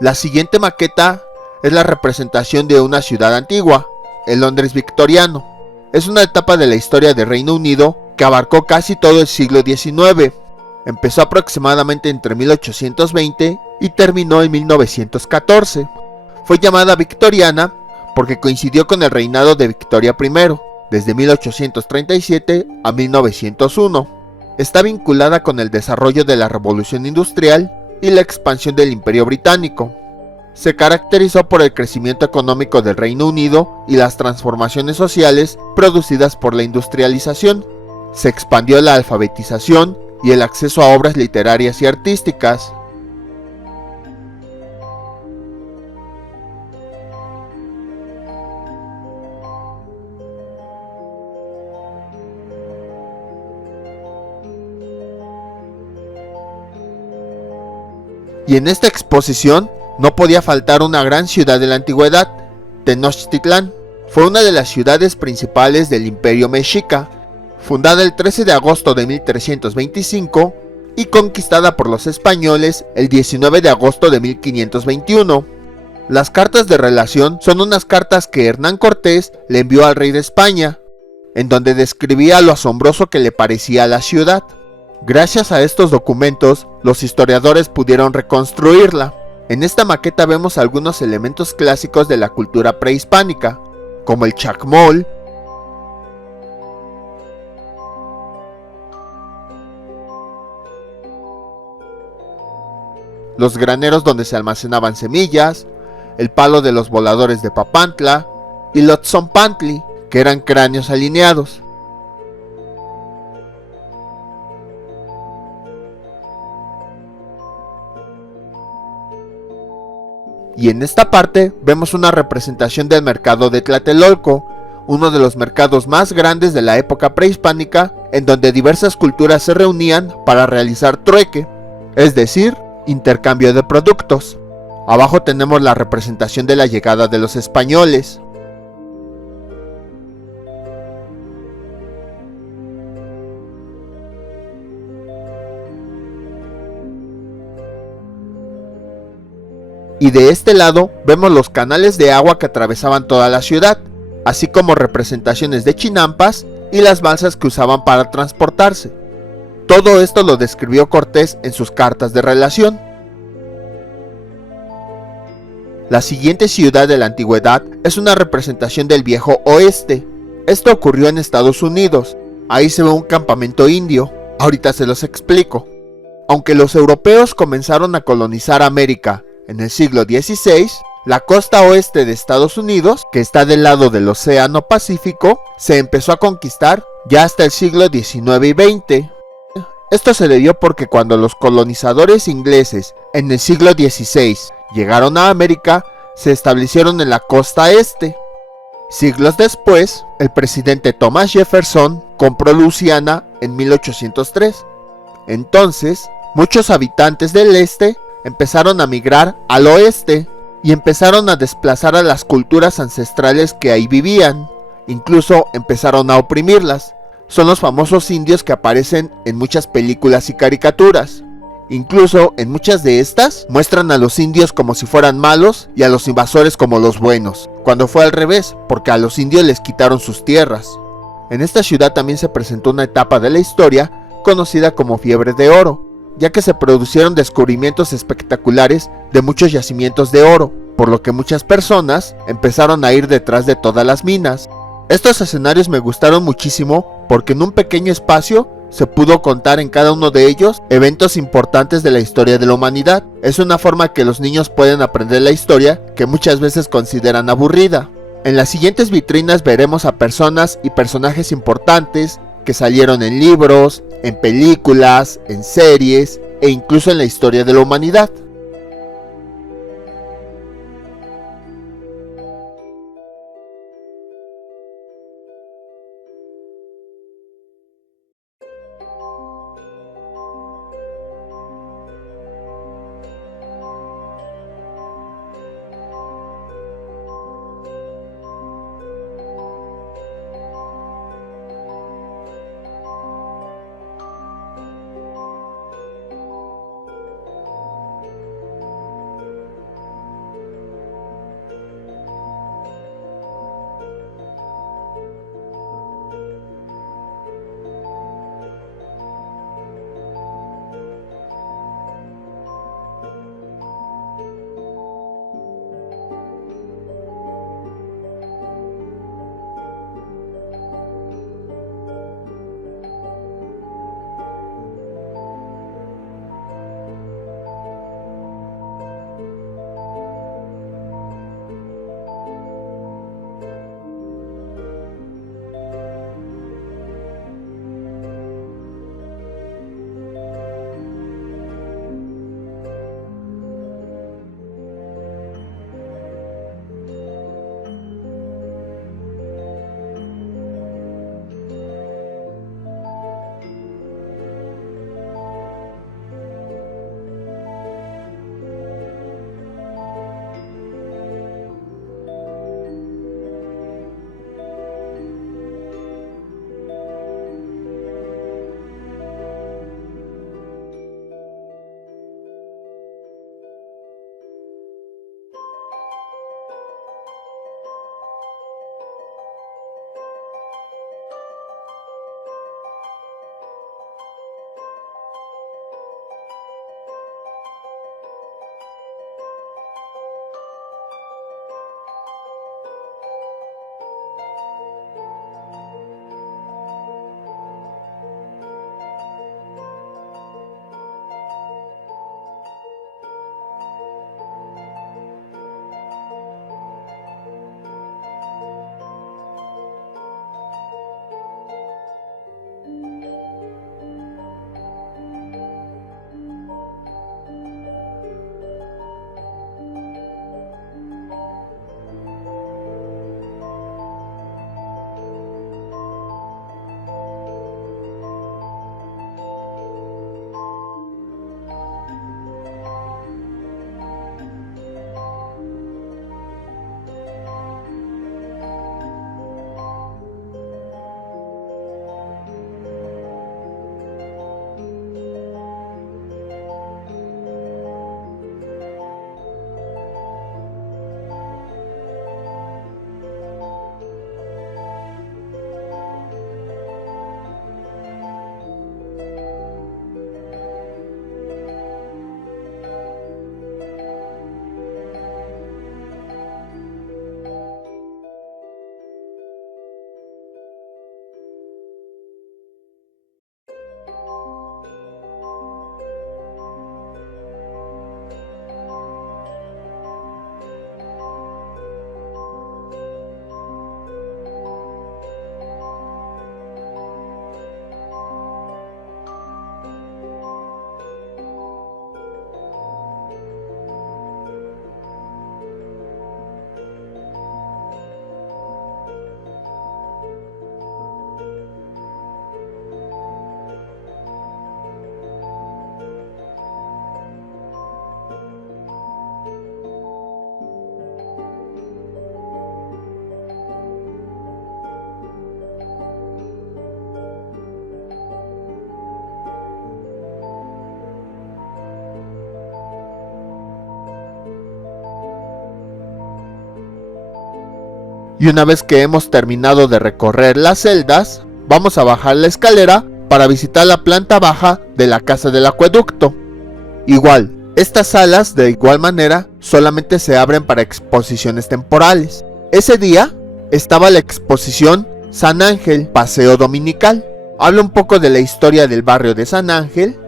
La siguiente maqueta es la representación de una ciudad antigua, el Londres victoriano. Es una etapa de la historia del Reino Unido que abarcó casi todo el siglo XIX. Empezó aproximadamente entre 1820 y terminó en 1914. Fue llamada victoriana porque coincidió con el reinado de Victoria I, desde 1837 a 1901. Está vinculada con el desarrollo de la Revolución Industrial y la expansión del Imperio Británico. Se caracterizó por el crecimiento económico del Reino Unido y las transformaciones sociales producidas por la industrialización. Se expandió la alfabetización y el acceso a obras literarias y artísticas. Y en esta exposición no podía faltar una gran ciudad de la antigüedad, Tenochtitlán. Fue una de las ciudades principales del Imperio Mexica, fundada el 13 de agosto de 1325 y conquistada por los españoles el 19 de agosto de 1521. Las cartas de relación son unas cartas que Hernán Cortés le envió al rey de España, en donde describía lo asombroso que le parecía la ciudad. Gracias a estos documentos, los historiadores pudieron reconstruirla. En esta maqueta vemos algunos elementos clásicos de la cultura prehispánica, como el chacmol, los graneros donde se almacenaban semillas, el palo de los voladores de Papantla y Lotzonpantli, que eran cráneos alineados. Y en esta parte vemos una representación del mercado de Tlatelolco, uno de los mercados más grandes de la época prehispánica, en donde diversas culturas se reunían para realizar trueque, es decir, intercambio de productos. Abajo tenemos la representación de la llegada de los españoles. Y de este lado vemos los canales de agua que atravesaban toda la ciudad, así como representaciones de chinampas y las balsas que usaban para transportarse. Todo esto lo describió Cortés en sus cartas de relación. La siguiente ciudad de la antigüedad es una representación del viejo oeste. Esto ocurrió en Estados Unidos. Ahí se ve un campamento indio. Ahorita se los explico. Aunque los europeos comenzaron a colonizar América en el siglo XVI, la costa oeste de Estados Unidos, que está del lado del Océano Pacífico, se empezó a conquistar ya hasta el siglo XIX y XX. Esto se debió porque cuando los colonizadores ingleses en el siglo XVI llegaron a América, se establecieron en la costa este. Siglos después, el presidente Thomas Jefferson compró Luisiana en 1803. Entonces, muchos habitantes del este empezaron a migrar al oeste y empezaron a desplazar a las culturas ancestrales que ahí vivían. Incluso empezaron a oprimirlas. Son los famosos indios que aparecen en muchas películas y caricaturas. Incluso en muchas de estas muestran a los indios como si fueran malos y a los invasores como los buenos, cuando fue al revés, porque a los indios les quitaron sus tierras. En esta ciudad también se presentó una etapa de la historia conocida como Fiebre de Oro, ya que se produjeron descubrimientos espectaculares de muchos yacimientos de oro, por lo que muchas personas empezaron a ir detrás de todas las minas. Estos escenarios me gustaron muchísimo porque en un pequeño espacio se pudo contar en cada uno de ellos eventos importantes de la historia de la humanidad. Es una forma que los niños pueden aprender la historia que muchas veces consideran aburrida. En las siguientes vitrinas veremos a personas y personajes importantes que salieron en libros, en películas, en series e incluso en la historia de la humanidad. Y una vez que hemos terminado de recorrer las celdas, vamos a bajar la escalera para visitar la planta baja de la casa del acueducto. Igual, estas salas de igual manera solamente se abren para exposiciones temporales. Ese día estaba la exposición San Ángel, Paseo Dominical. Habla un poco de la historia del barrio de San Ángel,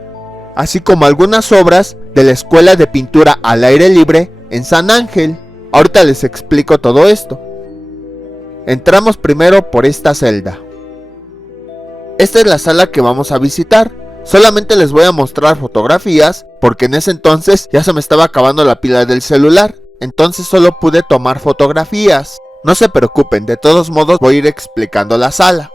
así como algunas obras de la Escuela de Pintura al Aire Libre en San Ángel. Ahorita les explico todo esto. Entramos primero por esta celda. Esta es la sala que vamos a visitar. Solamente les voy a mostrar fotografías porque en ese entonces ya se me estaba acabando la pila del celular. Entonces solo pude tomar fotografías. No se preocupen, de todos modos voy a ir explicando la sala.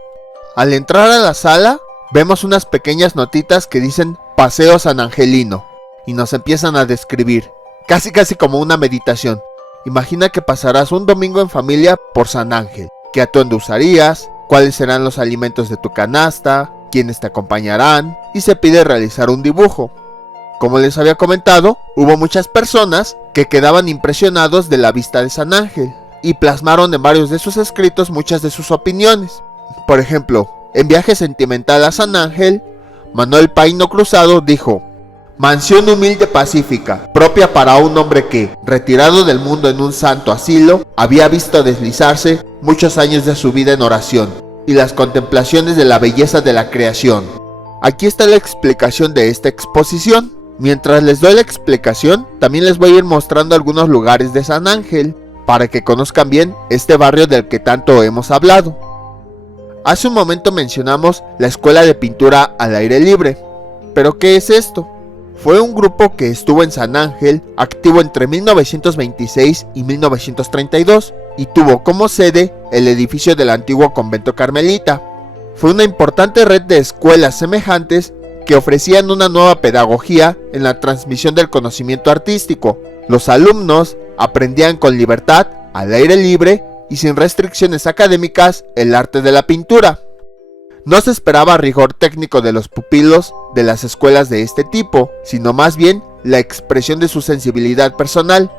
Al entrar a la sala, vemos unas pequeñas notitas que dicen Paseo San Angelino y nos empiezan a describir, casi como una meditación. Imagina que pasarás un domingo en familia por San Ángel. ¿Qué atuendo usarías? ¿Cuáles serán los alimentos de tu canasta? ¿Quiénes te acompañarán? Y se pide realizar un dibujo. Como les había comentado, hubo muchas personas que quedaban impresionados de la vista de San Ángel y plasmaron en varios de sus escritos muchas de sus opiniones. Por ejemplo, en Viaje Sentimental a San Ángel, Manuel Paino Cruzado dijo: mansión humilde pacífica, propia para un hombre que, retirado del mundo en un santo asilo, había visto deslizarse muchos años de su vida en oración y las contemplaciones de la belleza de la creación. Aquí está la explicación de esta exposición. Mientras les doy la explicación, también les voy a ir mostrando algunos lugares de San Ángel, para que conozcan bien este barrio del que tanto hemos hablado. Hace un momento mencionamos la Escuela de Pintura al Aire Libre. ¿Pero qué es esto? Fue un grupo que estuvo en San Ángel, activo entre 1926 y 1932, y tuvo como sede el edificio del antiguo convento carmelita. Fue una importante red de escuelas semejantes que ofrecían una nueva pedagogía en la transmisión del conocimiento artístico. Los alumnos aprendían con libertad, al aire libre y sin restricciones académicas el arte de la pintura. No se esperaba rigor técnico de los pupilos de las escuelas de este tipo, sino más bien la expresión de su sensibilidad personal,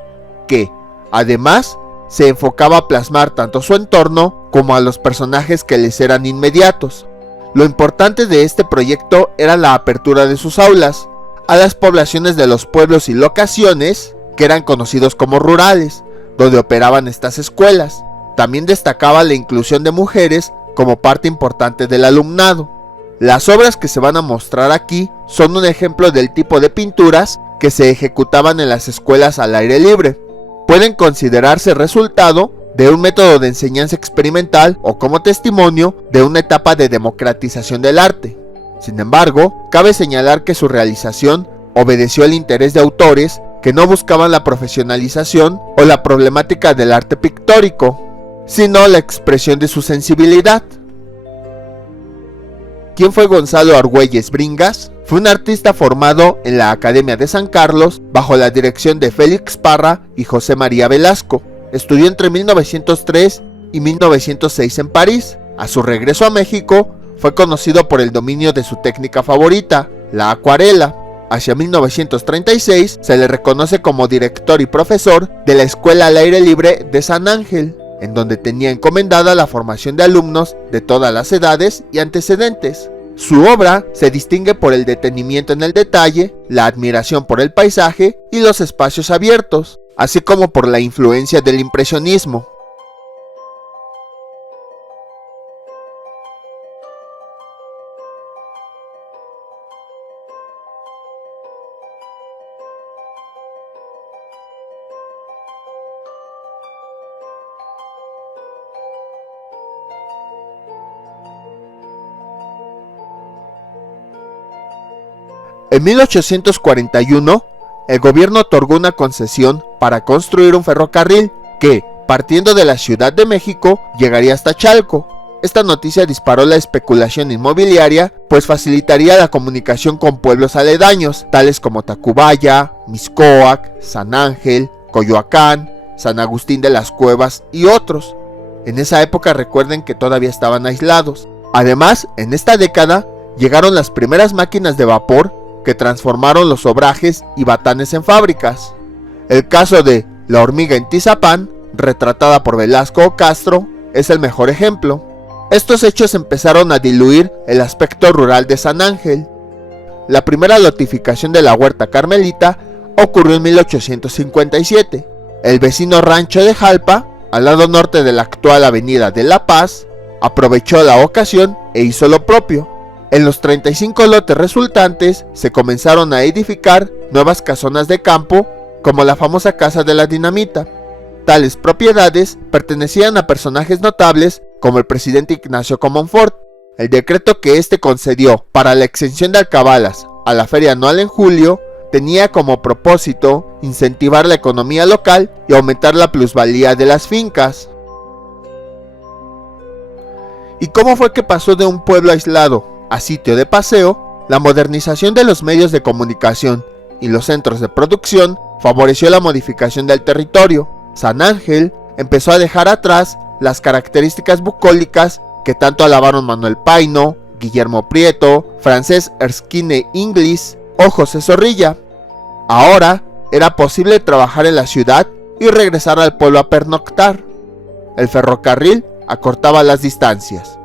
que, además, se enfocaba a plasmar tanto su entorno como a los personajes que les eran inmediatos. Lo importante de este proyecto era la apertura de sus aulas a las poblaciones de los pueblos y locaciones que eran conocidos como rurales, donde operaban estas escuelas. También destacaba la inclusión de mujeres como parte importante del alumnado. Las obras que se van a mostrar aquí son un ejemplo del tipo de pinturas que se ejecutaban en las escuelas al aire libre. Pueden considerarse resultado de un método de enseñanza experimental o como testimonio de una etapa de democratización del arte. Sin embargo, cabe señalar que su realización obedeció al interés de autores que no buscaban la profesionalización o la problemática del arte pictórico, sino la expresión de su sensibilidad. ¿Quién fue Gonzalo Argüelles Bringas? Fue un artista formado en la Academia de San Carlos bajo la dirección de Félix Parra y José María Velasco. Estudió entre 1903 y 1906 en París. A su regreso a México, fue conocido por el dominio de su técnica favorita, la acuarela. Hacia 1936 se le reconoce como director y profesor de la Escuela al Aire Libre de San Ángel, en donde tenía encomendada la formación de alumnos de todas las edades y antecedentes. Su obra se distingue por el detenimiento en el detalle, la admiración por el paisaje y los espacios abiertos, así como por la influencia del impresionismo. En 1841, el gobierno otorgó una concesión para construir un ferrocarril que, partiendo de la Ciudad de México, llegaría hasta Chalco. Esta noticia disparó la especulación inmobiliaria, pues facilitaría la comunicación con pueblos aledaños, tales como Tacubaya, Mixcoac, San Ángel, Coyoacán, San Agustín de las Cuevas y otros. En esa época recuerden que todavía estaban aislados. Además, en esta década, llegaron las primeras máquinas de vapor que transformaron los obrajes y batanes en fábricas. El caso de La Hormiga en Tizapán retratada por Velasco o Castro, es el mejor ejemplo. Estos hechos empezaron a diluir el aspecto rural de San Ángel. La primera lotificación de la huerta carmelita ocurrió en 1857. El vecino rancho de Jalpa, al lado norte de la actual avenida de La Paz, aprovechó la ocasión e hizo lo propio. En los 35 lotes resultantes se comenzaron a edificar nuevas casonas de campo, como la famosa Casa de la Dinamita. Tales propiedades pertenecían a personajes notables como el presidente Ignacio Comonfort. El decreto que éste concedió para la exención de alcabalas a la feria anual en julio tenía como propósito incentivar la economía local y aumentar la plusvalía de las fincas. ¿Y cómo fue que pasó de un pueblo aislado a sitio de paseo? La modernización de los medios de comunicación y los centros de producción favoreció la modificación del territorio. San Ángel empezó a dejar atrás las características bucólicas que tanto alabaron Manuel Paino, Guillermo Prieto, Francés Erskine Inglis o José Zorrilla. Ahora era posible trabajar en la ciudad y regresar al pueblo a pernoctar. El ferrocarril acortaba las distancias.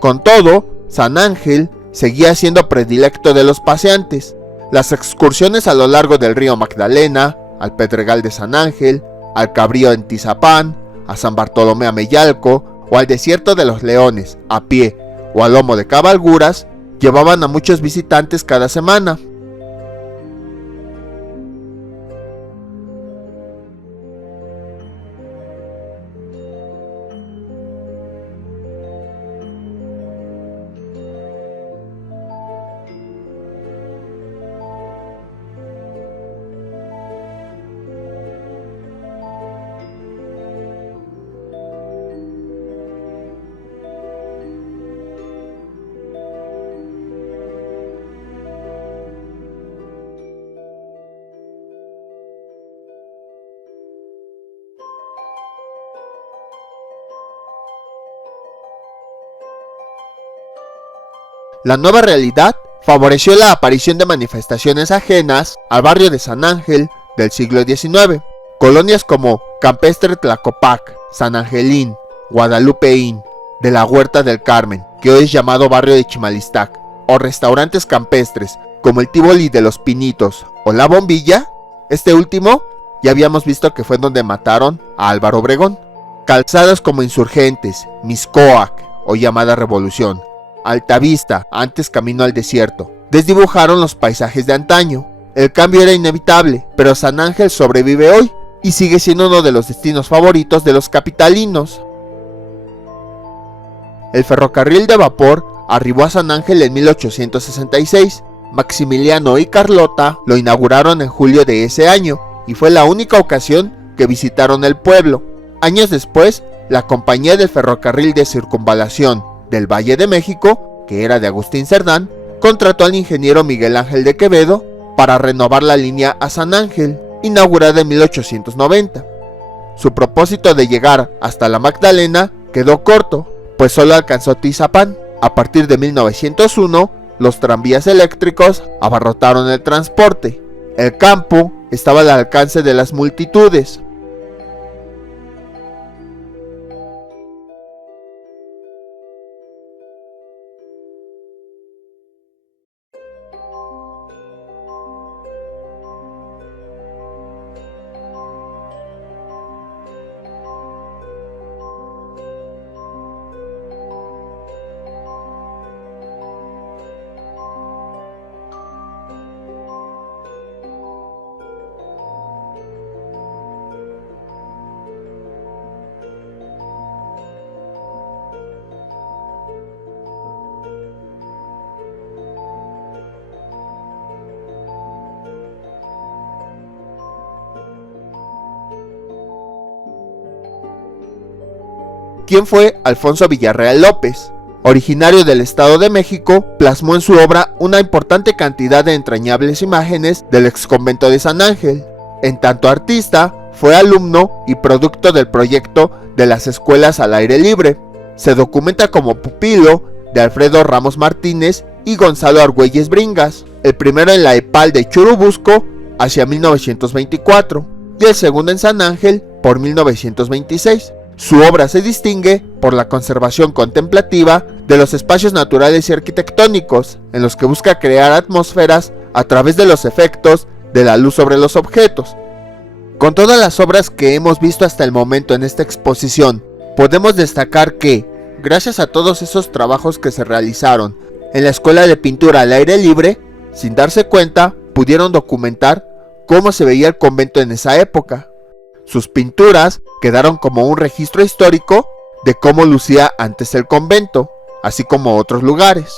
Con todo, San Ángel seguía siendo predilecto de los paseantes. Las excursiones a lo largo del río Magdalena, al Pedregal de San Ángel, al Cabrío en Tizapán, a San Bartolomé Ameyalco o al Desierto de los Leones, a pie o a lomo de cabalguras, llevaban a muchos visitantes cada semana. La nueva realidad favoreció la aparición de manifestaciones ajenas al barrio de San Ángel del siglo XIX. Colonias como Campestre Tlacopac, San Angelín, Guadalupeín, de la Huerta del Carmen, que hoy es llamado barrio de Chimalistac, o restaurantes campestres como el Tívoli de los Pinitos o La Bombilla. Este último ya habíamos visto que fue donde mataron a Álvaro Obregón. Calzadas como Insurgentes, Miscoac o llamada Revolución, Altavista, antes Camino al Desierto, desdibujaron los paisajes de antaño. El cambio era inevitable, pero San Ángel sobrevive hoy y sigue siendo uno de los destinos favoritos de los capitalinos. El ferrocarril de vapor arribó a San Ángel en 1866. Maximiliano y Carlota lo inauguraron en julio de ese año y fue la única ocasión que visitaron el pueblo. Años después, la Compañía del Ferrocarril de Circunvalación del Valle de México, que era de Agustín Cerdán, contrató al ingeniero Miguel Ángel de Quevedo para renovar la línea a San Ángel, inaugurada en 1890. Su propósito de llegar hasta la Magdalena quedó corto, pues solo alcanzó Tizapán. A partir de 1901, los tranvías eléctricos abarrotaron el transporte. El campo estaba al alcance de las multitudes. ¿Quién fue Alfonso Villarreal López? Originario del Estado de México, plasmó en su obra una importante cantidad de entrañables imágenes del exconvento de San Ángel. En tanto artista, fue alumno y producto del proyecto de las escuelas al aire libre. Se documenta como pupilo de Alfredo Ramos Martínez y Gonzalo Argüelles Bringas, el primero en la EPAL de Churubusco hacia 1924 y el segundo en San Ángel por 1926. Su obra se distingue por la conservación contemplativa de los espacios naturales y arquitectónicos, en los que busca crear atmósferas a través de los efectos de la luz sobre los objetos. Con todas las obras que hemos visto hasta el momento en esta exposición, podemos destacar que, gracias a todos esos trabajos que se realizaron en la Escuela de Pintura al Aire Libre, sin darse cuenta, pudieron documentar cómo se veía el convento en esa época. Sus pinturas quedaron como un registro histórico de cómo lucía antes el convento, así como otros lugares.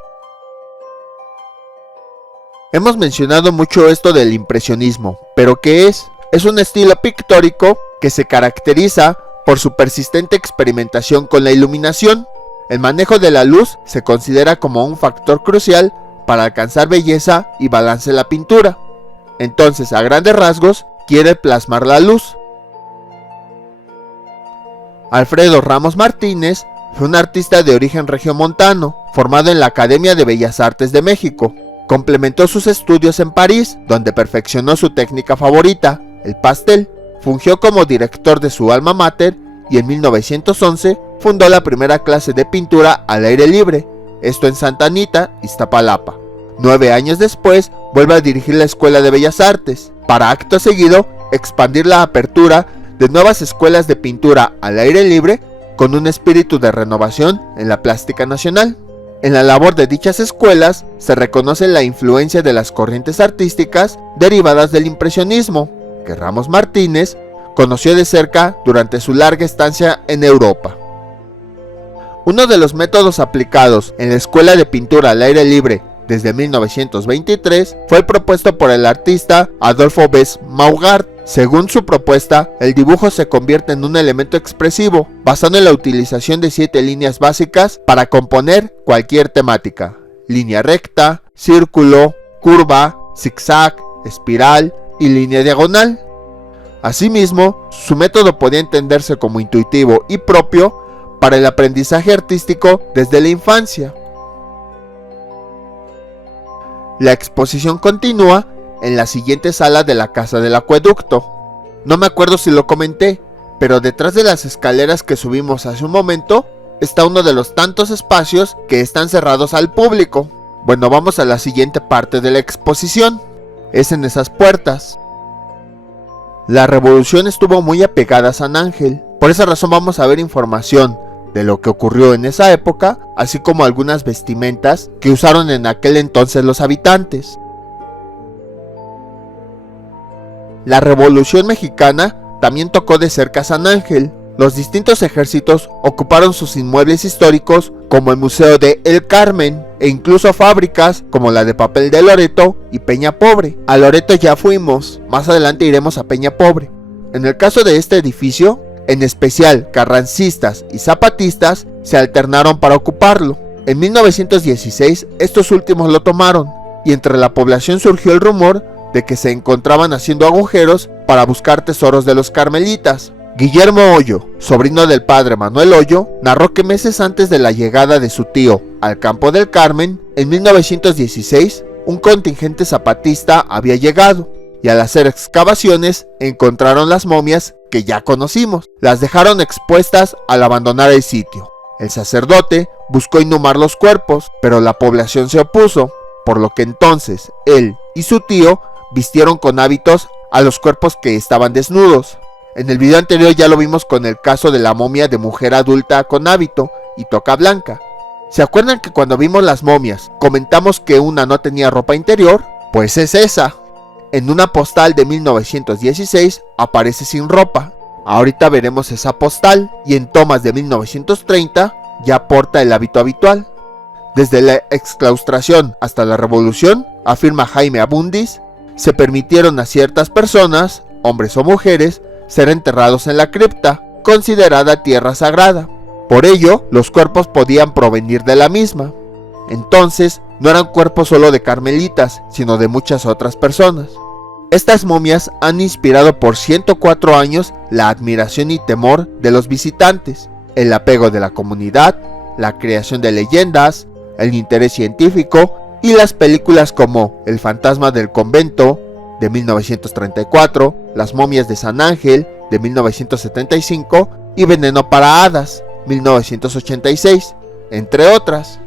Hemos mencionado mucho esto del impresionismo, pero ¿qué es? Es un estilo pictórico que se caracteriza por su persistente experimentación con la iluminación. El manejo de la luz se considera como un factor crucial para alcanzar belleza y balance en la pintura. Entonces, a grandes rasgos, quiere plasmar la luz. Alfredo Ramos Martínez fue un artista de origen regiomontano, formado en la Academia de Bellas Artes de México. Complementó sus estudios en París, donde perfeccionó su técnica favorita, el pastel. Fungió como director de su alma mater y en 1911 fundó la primera clase de pintura al aire libre, esto en Santa Anita, Iztapalapa. 9 años después, vuelve a dirigir la Escuela de Bellas Artes, para acto seguido expandir la apertura de nuevas escuelas de pintura al aire libre con un espíritu de renovación en la plástica nacional. En la labor de dichas escuelas se reconoce la influencia de las corrientes artísticas derivadas del impresionismo, que Ramos Martínez conoció de cerca durante su larga estancia en Europa. Uno de los métodos aplicados en la Escuela de Pintura al Aire Libre desde 1923 fue el propuesto por el artista Adolphe Besse Maugart. Según su propuesta, el dibujo se convierte en un elemento expresivo, basado en la utilización de 7 líneas básicas para componer cualquier temática: línea recta, círculo, curva, zigzag, espiral y línea diagonal. Asimismo, su método podía entenderse como intuitivo y propio para el aprendizaje artístico desde la infancia. La exposición continúa en la siguiente sala de la Casa del Acueducto. No me acuerdo si lo comenté, pero detrás de las escaleras que subimos hace un momento está uno de los tantos espacios que están cerrados al público. Bueno, vamos a la siguiente parte de la exposición. Es en esas puertas. La revolución estuvo muy apegada a San Ángel, por esa razón vamos a ver información de lo que ocurrió en esa época, así como algunas vestimentas que usaron en aquel entonces los habitantes. La Revolución Mexicana también tocó de cerca a San Ángel. Los distintos ejércitos ocuparon sus inmuebles históricos como el Museo de El Carmen e incluso fábricas como la de papel de Loreto y Peña Pobre. A Loreto ya fuimos, más adelante iremos a Peña Pobre. En el caso de este edificio, en especial carrancistas y zapatistas se alternaron para ocuparlo. En 1916 estos últimos lo tomaron y entre la población surgió el rumor de que se encontraban haciendo agujeros para buscar tesoros de los carmelitas. Guillermo Hoyo, sobrino del padre Manuel Hoyo, narró que meses antes de la llegada de su tío al campo del Carmen, en 1916, un contingente zapatista había llegado y al hacer excavaciones encontraron las momias que ya conocimos. Las dejaron expuestas al abandonar el sitio. El sacerdote buscó inhumar los cuerpos, pero la población se opuso, por lo que entonces él y su tío vistieron con hábitos a los cuerpos que estaban desnudos. En el video anterior ya lo vimos con el caso de la momia de mujer adulta con hábito y toca blanca. ¿Se acuerdan que cuando vimos las momias comentamos que una no tenía ropa interior? Pues es esa. En una postal de 1916 aparece sin ropa. Ahorita veremos esa postal y en tomas de 1930 ya porta el hábito habitual. Desde la exclaustración hasta la revolución, afirma Jaime Abundis, se permitieron a ciertas personas, hombres o mujeres, ser enterrados en la cripta, considerada tierra sagrada. Por ello, los cuerpos podían provenir de la misma. Entonces, no eran cuerpos solo de carmelitas, sino de muchas otras personas. Estas momias han inspirado por 104 años la admiración y temor de los visitantes, el apego de la comunidad, la creación de leyendas, el interés científico y las películas como El fantasma del convento de 1934, Las momias de San Ángel de 1975, y Veneno para Hadas, 1986, entre otras.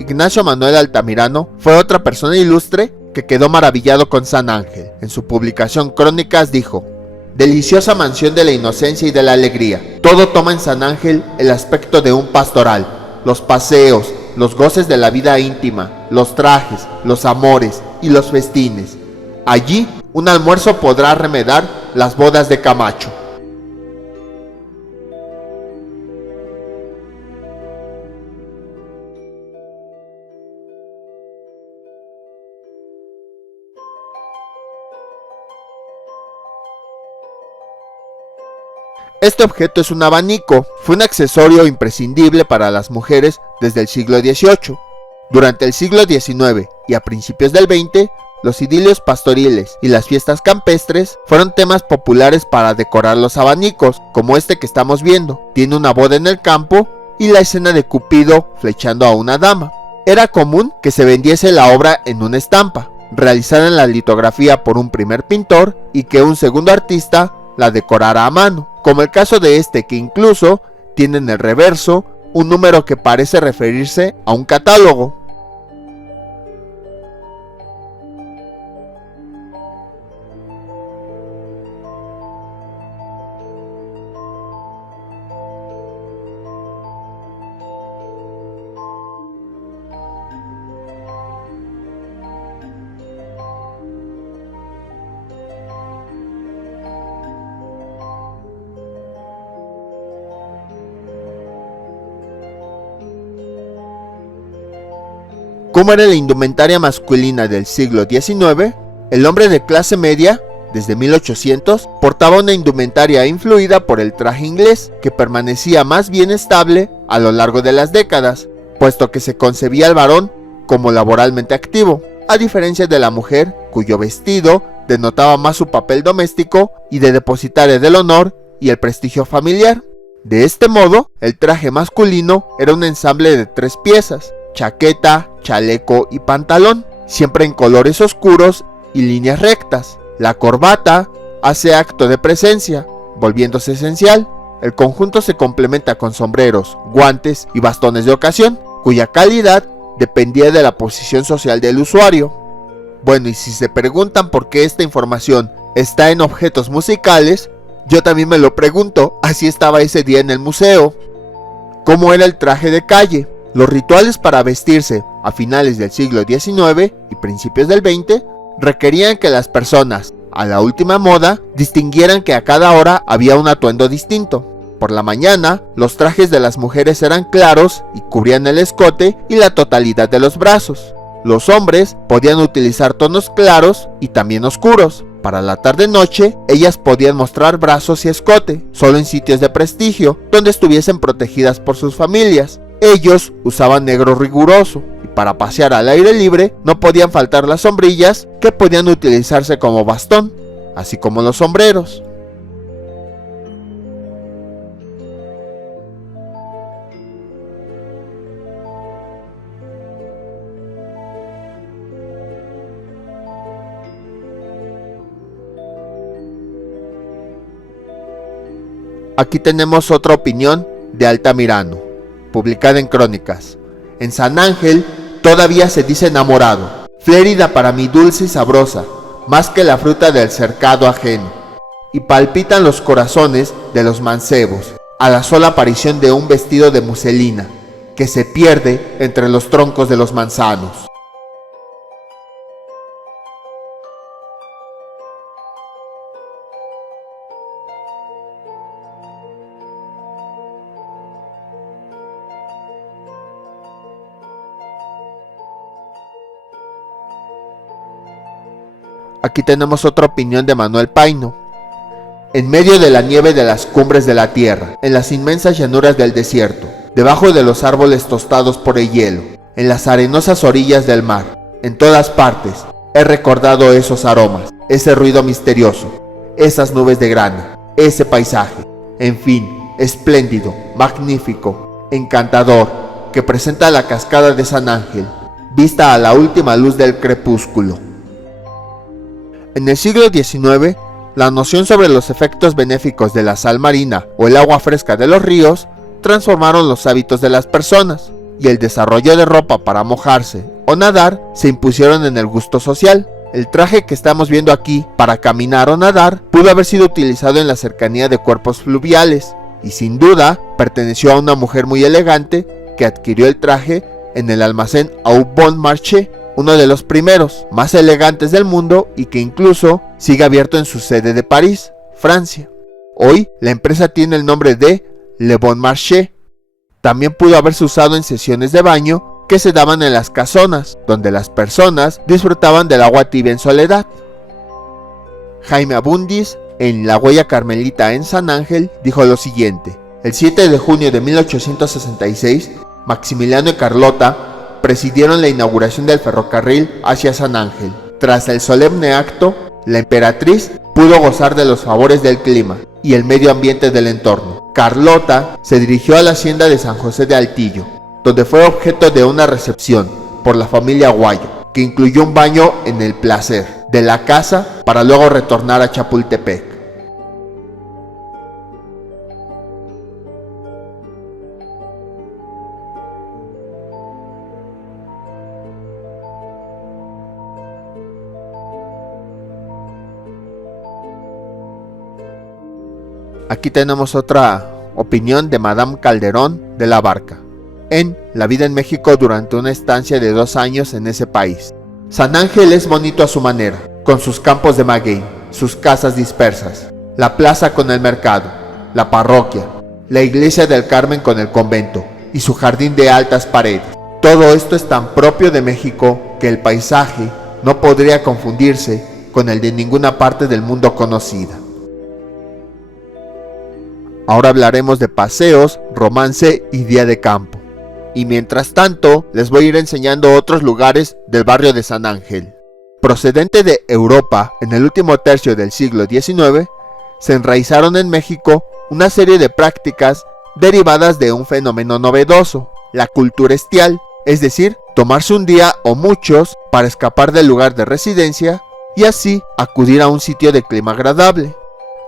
Ignacio Manuel Altamirano fue otra persona ilustre que quedó maravillado con San Ángel. En su publicación Crónicas dijo: deliciosa mansión de la inocencia y de la alegría. Todo toma en San Ángel el aspecto de un pastoral. Los paseos, los goces de la vida íntima, los trajes, los amores y los festines. Allí un almuerzo podrá remedar las bodas de Camacho. Este objeto es un abanico. Fue un accesorio imprescindible para las mujeres desde el siglo XVIII. Durante el siglo XIX y a principios del XX, los idilios pastoriles y las fiestas campestres fueron temas populares para decorar los abanicos, como este que estamos viendo. Tiene una boda en el campo y la escena de Cupido flechando a una dama. Era común que se vendiese la obra en una estampa, realizada en la litografía por un primer pintor, y que un segundo artista la decorara a mano, como el caso de este, que incluso tiene en el reverso un número que parece referirse a un catálogo. Como era la indumentaria masculina del siglo XIX, el hombre de clase media, desde 1800, portaba una indumentaria influida por el traje inglés, que permanecía más bien estable a lo largo de las décadas, puesto que se concebía al varón como laboralmente activo, a diferencia de la mujer, cuyo vestido denotaba más su papel doméstico y de depositaria del honor y el prestigio familiar. De este modo, el traje masculino era un ensamble de 3 piezas: chaqueta, chaleco y pantalón, siempre en colores oscuros y líneas rectas. La corbata hace acto de presencia, volviéndose esencial. El conjunto se complementa con sombreros, guantes y bastones de ocasión, cuya calidad dependía de la posición social del usuario. Bueno, y si se preguntan por qué esta información está en objetos musicales, yo también me lo pregunto. Así estaba ese día en el museo. ¿Cómo era el traje de calle? Los rituales para vestirse a finales del siglo XIX y principios del XX requerían que las personas, a la última moda, distinguieran que a cada hora había un atuendo distinto. Por la mañana, los trajes de las mujeres eran claros y cubrían el escote y la totalidad de los brazos. Los hombres podían utilizar tonos claros y también oscuros. Para la tarde-noche, ellas podían mostrar brazos y escote, solo en sitios de prestigio, donde estuviesen protegidas por sus familias. Ellos usaban negro riguroso, y para pasear al aire libre no podían faltar las sombrillas, que podían utilizarse como bastón, así como los sombreros. Aquí tenemos otra opinión de Altamirano, publicada en Crónicas. En San Ángel todavía se dice enamorado, Flérida para mí dulce y sabrosa, más que la fruta del cercado ajeno. Y palpitan los corazones de los mancebos a la sola aparición de un vestido de muselina que se pierde entre los troncos de los manzanos. Aquí tenemos otra opinión de Manuel Paino. En medio de la nieve de las cumbres de la tierra, en las inmensas llanuras del desierto, debajo de los árboles tostados por el hielo, en las arenosas orillas del mar, en todas partes, he recordado esos aromas, ese ruido misterioso, esas nubes de grana, ese paisaje, en fin, espléndido, magnífico, encantador, que presenta la cascada de San Ángel, vista a la última luz del crepúsculo. En el siglo XIX, la noción sobre los efectos benéficos de la sal marina o el agua fresca de los ríos transformaron los hábitos de las personas, y el desarrollo de ropa para mojarse o nadar se impusieron en el gusto social. El traje que estamos viendo aquí para caminar o nadar pudo haber sido utilizado en la cercanía de cuerpos fluviales, y sin duda perteneció a una mujer muy elegante que adquirió el traje en el almacén Au Bon Marché, uno de los primeros, más elegantes del mundo y que incluso sigue abierto en su sede de París, Francia. Hoy la empresa tiene el nombre de Le Bon Marché. También pudo haberse usado en sesiones de baño que se daban en las casonas, donde las personas disfrutaban del agua tibia en soledad. Jaime Abundis, en La Huella Carmelita en San Ángel, dijo lo siguiente: el 7 de junio de 1866, Maximiliano y Carlota presidieron la inauguración del ferrocarril hacia San Ángel. Tras el solemne acto, la emperatriz pudo gozar de los favores del clima y el medio ambiente del entorno. Carlota se dirigió a la hacienda de San José de Altillo, donde fue objeto de una recepción por la familia Guayo, que incluyó un baño en el Placer de la casa para luego retornar a Chapultepec. Aquí tenemos otra opinión de Madame Calderón de la Barca, en La vida en México durante una estancia de 2 años en ese país. San Ángel es bonito a su manera, con sus campos de maguey, sus casas dispersas, la plaza con el mercado, la parroquia, la iglesia del Carmen con el convento y su jardín de altas paredes. Todo esto es tan propio de México que el paisaje no podría confundirse con el de ninguna parte del mundo conocida. Ahora hablaremos de paseos, romance y día de campo. Y mientras tanto, les voy a ir enseñando otros lugares del barrio de San Ángel. Procedente de Europa, en el último tercio del siglo XIX, se enraizaron en México una serie de prácticas derivadas de un fenómeno novedoso, la cultura estial, es decir, tomarse un día o muchos para escapar del lugar de residencia y así acudir a un sitio de clima agradable.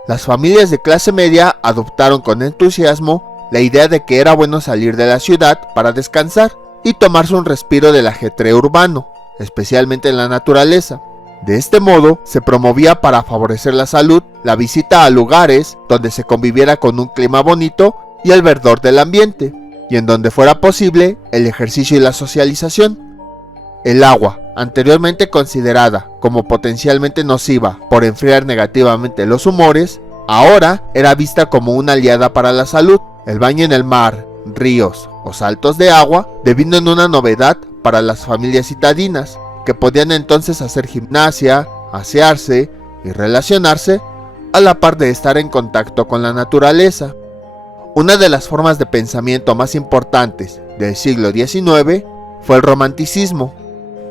Las familias de clase media adoptaron con entusiasmo la idea de que era bueno salir de la ciudad para descansar y tomarse un respiro del ajetreo urbano, especialmente en la naturaleza. De este modo, se promovía para favorecer la salud la visita a lugares donde se conviviera con un clima bonito y el verdor del ambiente, y en donde fuera posible el ejercicio y la socialización. El agua, anteriormente considerada como potencialmente nociva por enfriar negativamente los humores, ahora era vista como una aliada para la salud. El baño en el mar, ríos o saltos de agua devino en una novedad para las familias citadinas, que podían entonces hacer gimnasia, asearse y relacionarse a la par de estar en contacto con la naturaleza. Una de las formas de pensamiento más importantes del siglo XIX fue el romanticismo,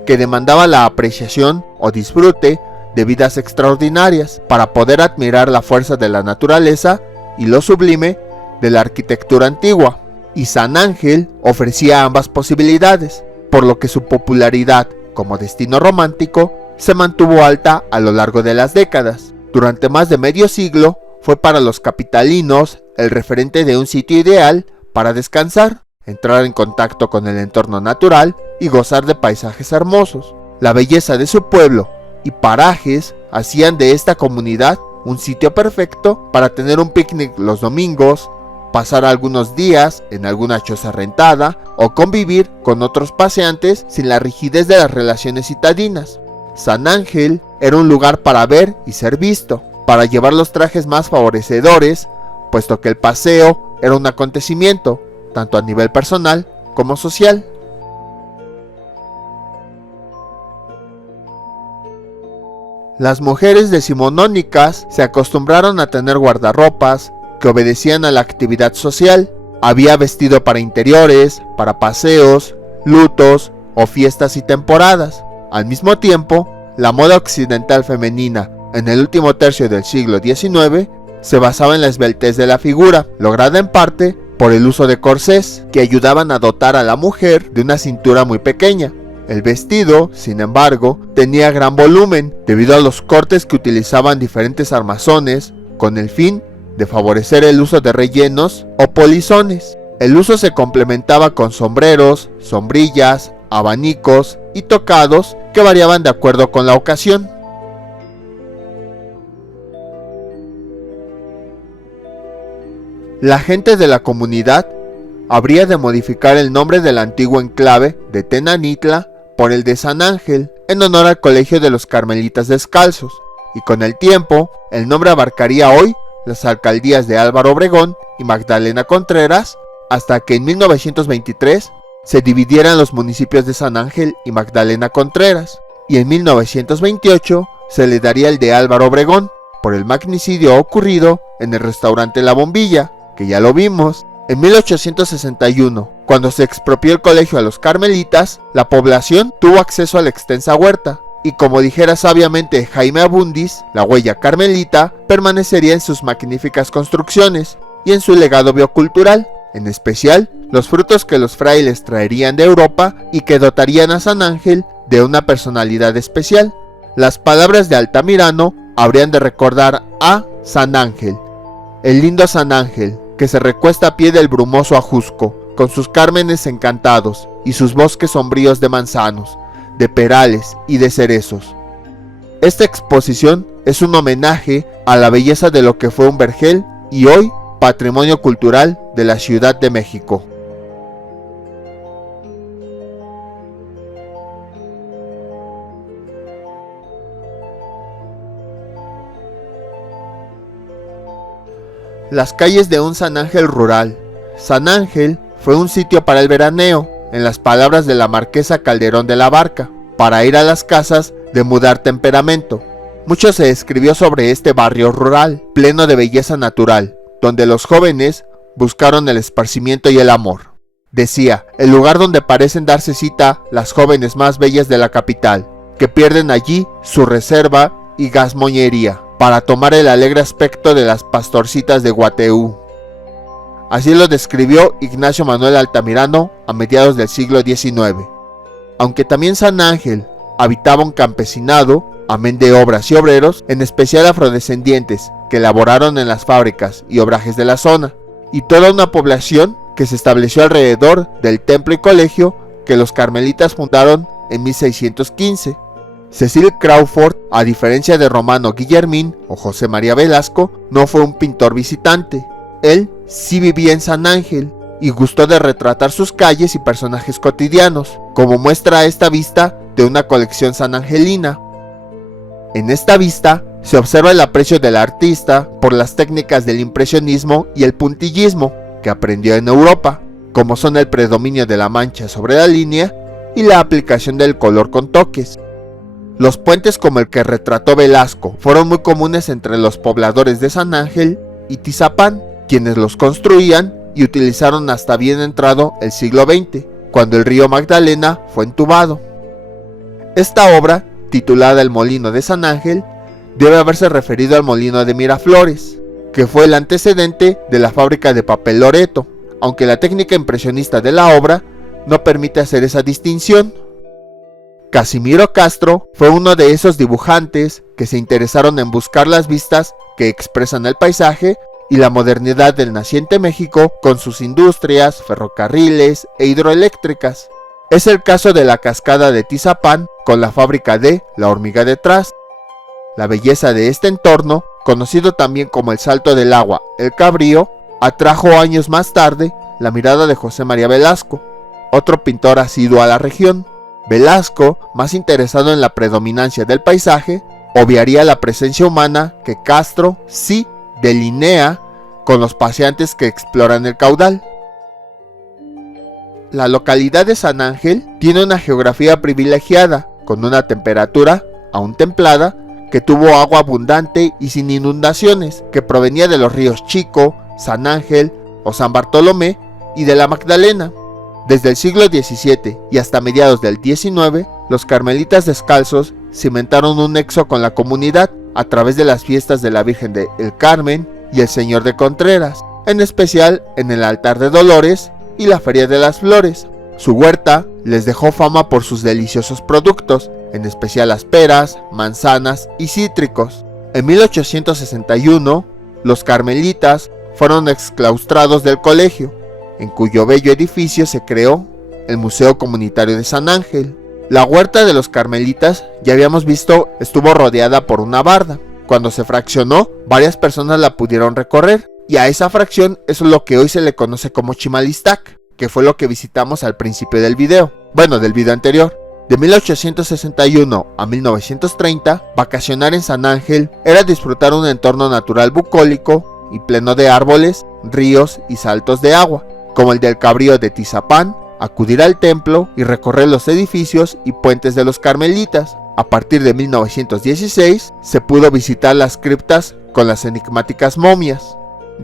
que demandaba la apreciación o disfrute de vidas extraordinarias para poder admirar la fuerza de la naturaleza y lo sublime de la arquitectura antigua, y San Ángel ofrecía ambas posibilidades, por lo que su popularidad como destino romántico se mantuvo alta a lo largo de las décadas. Durante más de medio siglo fue para los capitalinos el referente de un sitio ideal para descansar, entrar en contacto con el entorno natural y gozar de paisajes hermosos. La belleza de su pueblo y parajes hacían de esta comunidad un sitio perfecto para tener un picnic los domingos, pasar algunos días en alguna choza rentada o convivir con otros paseantes sin la rigidez de las relaciones citadinas. San Ángel era un lugar para ver y ser visto, para llevar los trajes más favorecedores, puesto que el paseo era un acontecimiento, tanto a nivel personal como social. Las mujeres decimonónicas se acostumbraron a tener guardarropas que obedecían a la actividad social. Había vestido para interiores, para paseos, lutos o fiestas y temporadas. Al mismo tiempo, la moda occidental femenina en el último tercio del siglo XIX se basaba en la esbeltez de la figura, lograda en parte por el uso de corsés, que ayudaban a dotar a la mujer de una cintura muy pequeña. El vestido, sin embargo, tenía gran volumen debido a los cortes que utilizaban diferentes armazones con el fin de favorecer el uso de rellenos o polizones. El uso se complementaba con sombreros, sombrillas, abanicos y tocados que variaban de acuerdo con la ocasión. La gente de la comunidad habría de modificar el nombre del antiguo enclave de Tenanitla por el de San Ángel, en honor al Colegio de los Carmelitas Descalzos, y con el tiempo el nombre abarcaría hoy las alcaldías de Álvaro Obregón y Magdalena Contreras, hasta que en 1923 se dividieran los municipios de San Ángel y Magdalena Contreras, y en 1928 se le daría el de Álvaro Obregón, por el magnicidio ocurrido en el restaurante La Bombilla, que ya lo vimos. En 1861, cuando se expropió el colegio a los carmelitas, la población tuvo acceso a la extensa huerta, y como dijera sabiamente Jaime Abundis, la huella carmelita permanecería en sus magníficas construcciones y en su legado biocultural, en especial los frutos que los frailes traerían de Europa y que dotarían a San Ángel de una personalidad especial. Las palabras de Altamirano habrían de recordar a San Ángel, el lindo San Ángel, que se recuesta a pie del brumoso Ajusco, con sus cármenes encantados y sus bosques sombríos de manzanos, de perales y de cerezos. Esta exposición es un homenaje a la belleza de lo que fue un vergel y hoy patrimonio cultural de la Ciudad de México. Las calles de un San Ángel rural. San Ángel fue un sitio para el veraneo, en las palabras de la marquesa Calderón de la Barca, para ir a las casas de mudar temperamento. Mucho se escribió sobre este barrio rural, pleno de belleza natural, donde los jóvenes buscaron el esparcimiento y el amor. Decía, el lugar donde parecen darse cita las jóvenes más bellas de la capital, que pierden allí su reserva y gazmoñería, para tomar el alegre aspecto de las pastorcitas de Guateú. Así lo describió Ignacio Manuel Altamirano a mediados del siglo XIX. Aunque también San Ángel habitaba un campesinado, amén de obras y obreros, en especial afrodescendientes, que laboraron en las fábricas y obrajes de la zona, y toda una población que se estableció alrededor del templo y colegio que los carmelitas fundaron en 1615. Cecil Crawford, a diferencia de Romano Guillermín o José María Velasco, no fue un pintor visitante. Él sí vivía en San Ángel y gustó de retratar sus calles y personajes cotidianos, como muestra esta vista de una colección sanangelina. En esta vista se observa el aprecio del artista por las técnicas del impresionismo y el puntillismo que aprendió en Europa, como son el predominio de la mancha sobre la línea y la aplicación del color con toques. Los puentes como el que retrató Velasco fueron muy comunes entre los pobladores de San Ángel y Tizapán, quienes los construían y utilizaron hasta bien entrado el siglo XX, cuando el río Magdalena fue entubado. Esta obra, titulada El Molino de San Ángel, debe haberse referido al molino de Miraflores, que fue el antecedente de la fábrica de papel Loreto, aunque la técnica impresionista de la obra no permite hacer esa distinción. Casimiro Castro fue uno de esos dibujantes que se interesaron en buscar las vistas que expresan el paisaje y la modernidad del naciente México con sus industrias, ferrocarriles e hidroeléctricas. Es el caso de la cascada de Tizapán con la fábrica de La Hormiga detrás. La belleza de este entorno, conocido también como el Salto del Agua, el Cabrío, atrajo años más tarde la mirada de José María Velasco, otro pintor asiduo a la región. Velasco, más interesado en la predominancia del paisaje, obviaría la presencia humana que Castro sí delinea con los paseantes que exploran el caudal. La localidad de San Ángel tiene una geografía privilegiada, con una temperatura aún templada, que tuvo agua abundante y sin inundaciones, que provenía de los ríos Chico, San Ángel o San Bartolomé y de la Magdalena. Desde el siglo XVII y hasta mediados del XIX, los carmelitas descalzos cimentaron un nexo con la comunidad a través de las fiestas de la Virgen de El Carmen y el Señor de Contreras, en especial en el Altar de Dolores y la Feria de las Flores. Su huerta les dejó fama por sus deliciosos productos, en especial las peras, manzanas y cítricos. En 1861, los carmelitas fueron exclaustrados del colegio, en cuyo bello edificio se creó el Museo Comunitario de San Ángel. La huerta de los carmelitas, ya habíamos visto, estuvo rodeada por una barda. Cuando se fraccionó, varias personas la pudieron recorrer, y a esa fracción es lo que hoy se le conoce como Chimalistac, que fue lo que visitamos al principio del video, del video anterior. De 1861 a 1930, vacacionar en San Ángel era disfrutar un entorno natural bucólico y pleno de árboles, ríos y saltos de agua, como el del Cabrío de Tizapán, acudir al templo y recorrer los edificios y puentes de los carmelitas. A partir de 1916 se pudo visitar las criptas con las enigmáticas momias.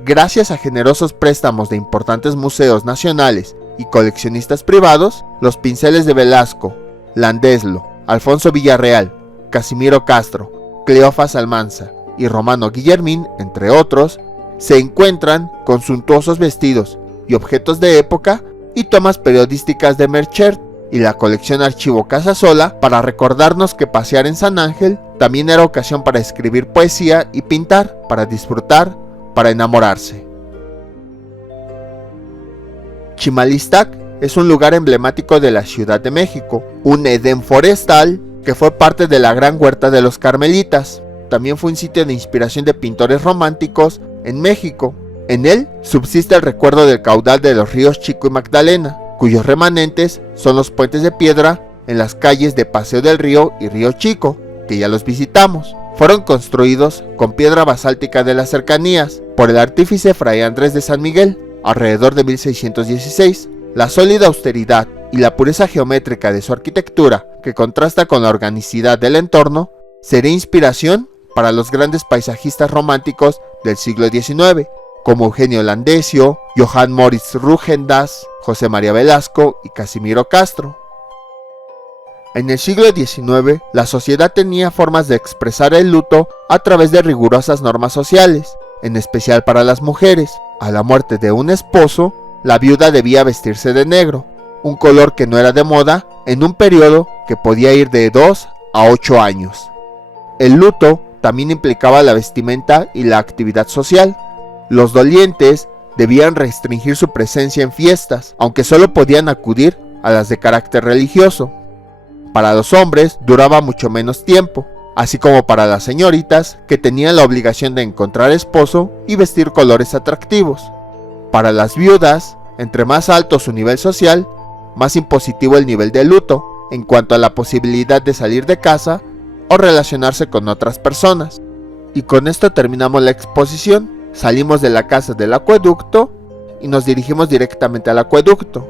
Gracias a generosos préstamos de importantes museos nacionales y coleccionistas privados, los pinceles de Velasco, Landeslo, Alfonso Villarreal, Casimiro Castro, Cleofás Almanza y Romano Guillermín, entre otros, se encuentran con suntuosos vestidos y objetos de época y tomas periodísticas de Merchert y la colección Archivo Casasola para recordarnos que pasear en San Ángel también era ocasión para escribir poesía y pintar, para disfrutar, para enamorarse. Chimalistac es un lugar emblemático de la Ciudad de México, un edén forestal que fue parte de la gran huerta de los carmelitas. También fue un sitio de inspiración de pintores románticos en México. En él subsiste el recuerdo del caudal de los ríos Chico y Magdalena, cuyos remanentes son los puentes de piedra en las calles de Paseo del Río y Río Chico, que ya los visitamos. Fueron construidos con piedra basáltica de las cercanías por el artífice Fray Andrés de San Miguel, alrededor de 1616. La sólida austeridad y la pureza geométrica de su arquitectura, que contrasta con la organicidad del entorno, sería inspiración para los grandes paisajistas románticos del siglo XIX, como Eugenio Landesio, Johann Moritz Rugendas, José María Velasco y Casimiro Castro. En el siglo XIX, la sociedad tenía formas de expresar el luto a través de rigurosas normas sociales, en especial para las mujeres. A la muerte de un esposo, la viuda debía vestirse de negro, un color que no era de moda en un periodo que podía ir de 2 a 8 años. El luto también implicaba la vestimenta y la actividad social. Los dolientes debían restringir su presencia en fiestas, aunque solo podían acudir a las de carácter religioso. Para los hombres duraba mucho menos tiempo, así como para las señoritas, que tenían la obligación de encontrar esposo y vestir colores atractivos. Para las viudas, entre más alto su nivel social, más impositivo el nivel de luto, en cuanto a la posibilidad de salir de casa o relacionarse con otras personas. Y con esto terminamos la exposición. Salimos de la casa del acueducto y nos dirigimos directamente al acueducto.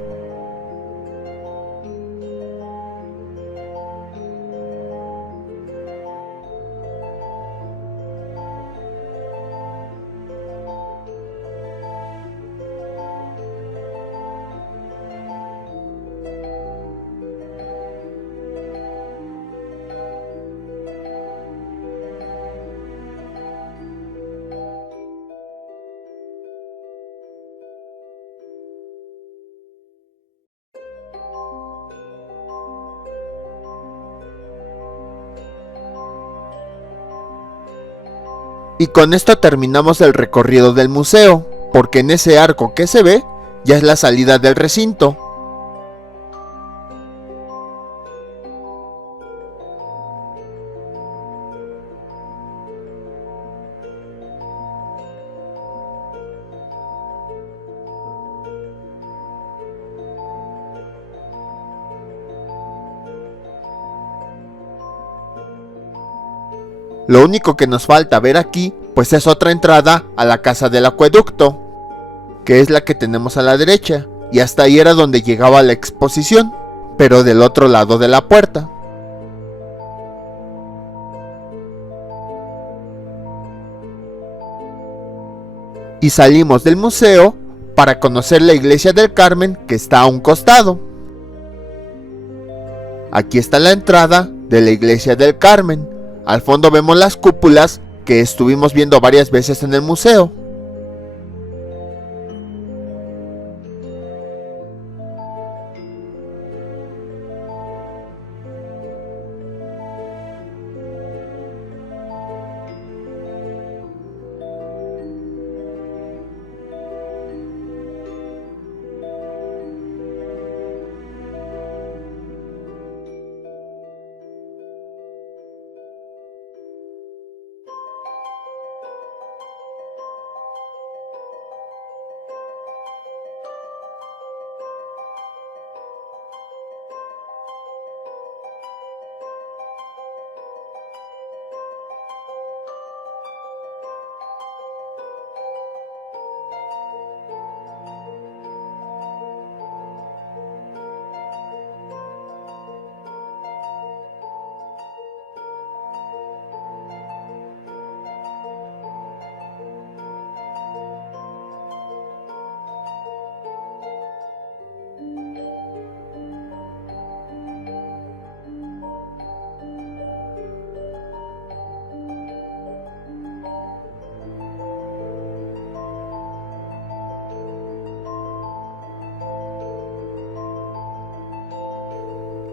Y con esto terminamos el recorrido del museo, porque en ese arco que se ve ya es la salida del recinto. Lo único que nos falta ver aquí, pues es otra entrada a la casa del acueducto, que es la que tenemos a la derecha, y hasta ahí era donde llegaba la exposición, pero del otro lado de la puerta. Y salimos del museo para conocer la iglesia del Carmen, que está a un costado. Aquí está la entrada de la iglesia del Carmen. Al fondo vemos las cúpulas que estuvimos viendo varias veces en el museo.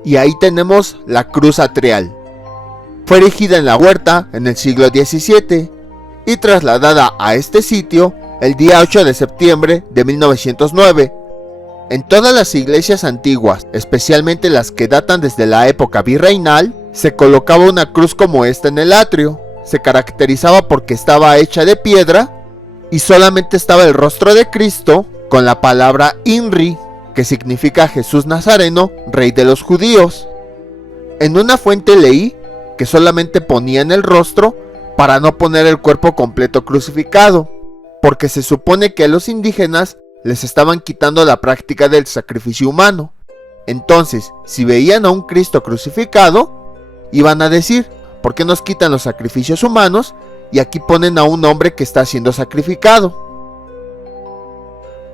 Y ahí tenemos la cruz atrial. Fue erigida en la huerta en el siglo XVII y trasladada a este sitio el día 8 de septiembre de 1909. En todas las iglesias antiguas, especialmente las que datan desde la época virreinal, se colocaba una cruz como esta en el atrio. Se caracterizaba porque estaba hecha de piedra y solamente estaba el rostro de Cristo con la palabra INRI, que significa Jesús Nazareno, Rey de los Judíos. En una fuente leí que solamente ponían el rostro para no poner el cuerpo completo crucificado, porque se supone que a los indígenas les estaban quitando la práctica del sacrificio humano. Entonces, si veían a un Cristo crucificado, iban a decir, ¿por qué nos quitan los sacrificios humanos y aquí ponen a un hombre que está siendo sacrificado?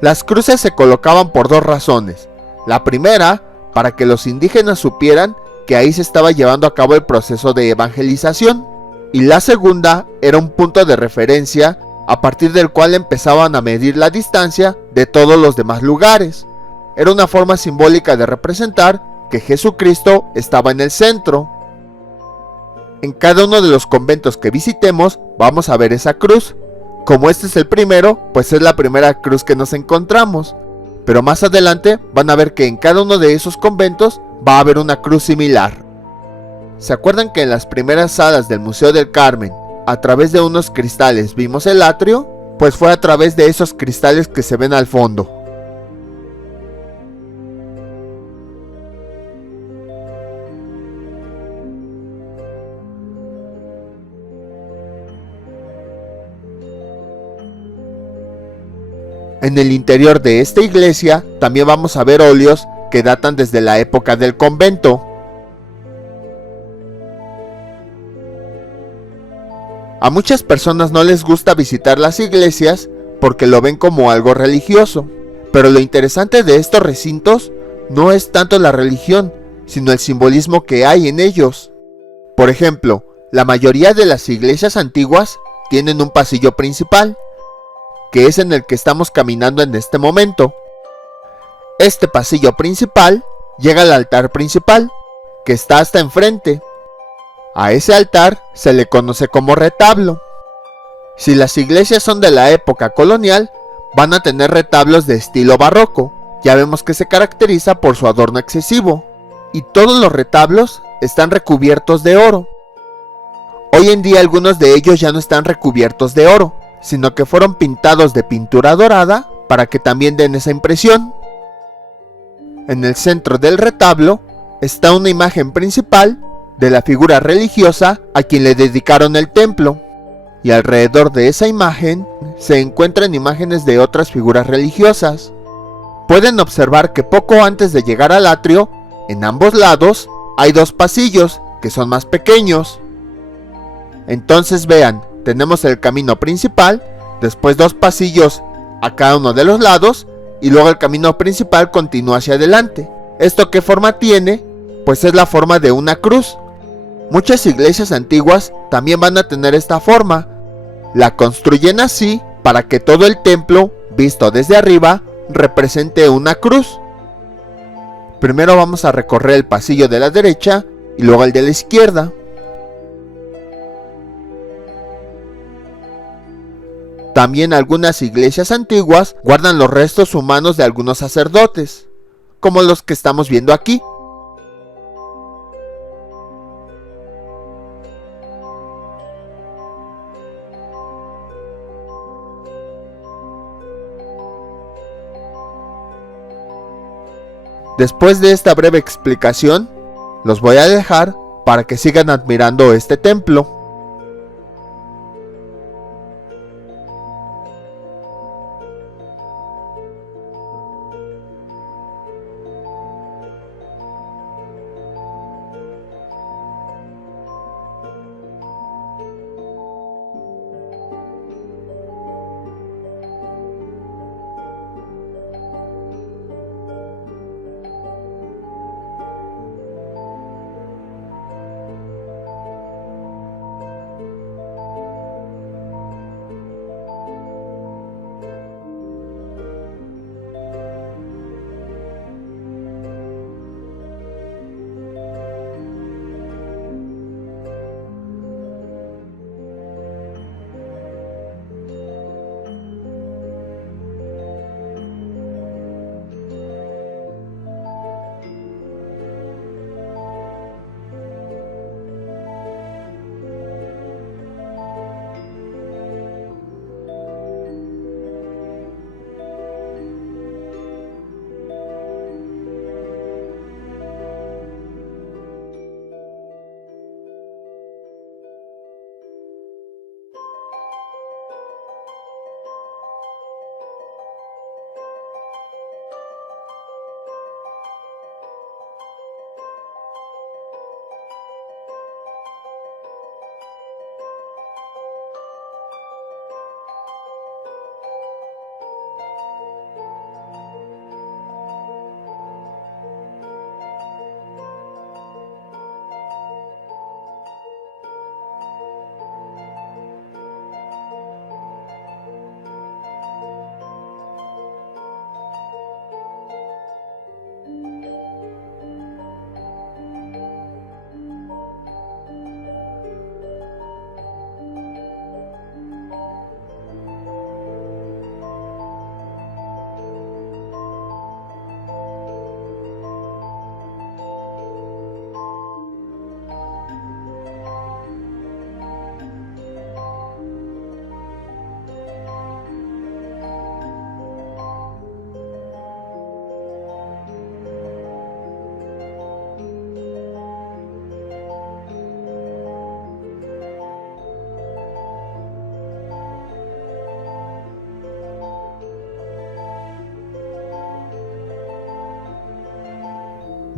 Las cruces se colocaban por dos razones. La primera, para que los indígenas supieran que ahí se estaba llevando a cabo el proceso de evangelización. Y la segunda era un punto de referencia a partir del cual empezaban a medir la distancia de todos los demás lugares. Era una forma simbólica de representar que Jesucristo estaba en el centro. En cada uno de los conventos que visitemos vamos a ver esa cruz. Como este es el primero, pues es la primera cruz que nos encontramos. Pero más adelante van a ver que en cada uno de esos conventos va a haber una cruz similar. ¿Se acuerdan que en las primeras salas del Museo del Carmen, a través de unos cristales vimos el atrio? Pues fue a través de esos cristales que se ven al fondo. En el interior de esta iglesia también vamos a ver óleos que datan desde la época del convento. A muchas personas no les gusta visitar las iglesias porque lo ven como algo religioso, pero lo interesante de estos recintos no es tanto la religión, sino el simbolismo que hay en ellos. Por ejemplo, la mayoría de las iglesias antiguas tienen un pasillo principal, que es en el que estamos caminando en este momento. Este pasillo principal llega al altar principal, que está hasta enfrente. A ese altar se le conoce como retablo. Si las iglesias son de la época colonial, van a tener retablos de estilo barroco. Ya vemos que se caracteriza por su adorno excesivo, y todos los retablos están recubiertos de oro. Hoy en día algunos de ellos ya no están recubiertos de oro, sino que fueron pintados de pintura dorada para que también den esa impresión. En el centro del retablo está una imagen principal de la figura religiosa a quien le dedicaron el templo, y alrededor de esa imagen se encuentran imágenes de otras figuras religiosas. Pueden observar que poco antes de llegar al atrio, en ambos lados hay dos pasillos que son más pequeños. Entonces vean, tenemos el camino principal, después dos pasillos a cada uno de los lados, y luego el camino principal continúa hacia adelante. ¿Esto qué forma tiene? Pues es la forma de una cruz. Muchas iglesias antiguas también van a tener esta forma. La construyen así para que todo el templo, visto desde arriba, represente una cruz. Primero vamos a recorrer el pasillo de la derecha y luego el de la izquierda. También algunas iglesias antiguas guardan los restos humanos de algunos sacerdotes, como los que estamos viendo aquí. Después de esta breve explicación, los voy a dejar para que sigan admirando este templo.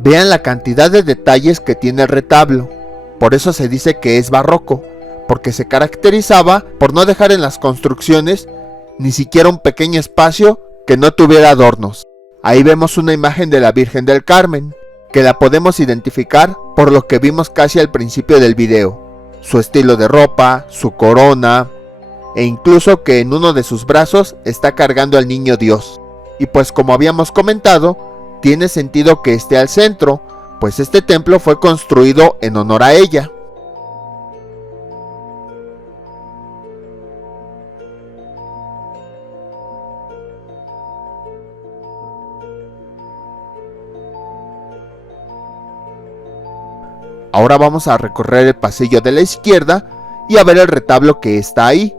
Vean la cantidad de detalles que tiene el retablo. Por eso se dice que es barroco, porque se caracterizaba por no dejar en las construcciones ni siquiera un pequeño espacio que no tuviera adornos. Ahí vemos una imagen de la Virgen del Carmen, que la podemos identificar por lo que vimos casi al principio del video. Su estilo de ropa, su corona, e incluso que en uno de sus brazos está cargando al niño Dios. Y pues como habíamos comentado, tiene sentido que esté al centro, pues este templo fue construido en honor a ella. Ahora vamos a recorrer el pasillo de la izquierda y a ver el retablo que está ahí.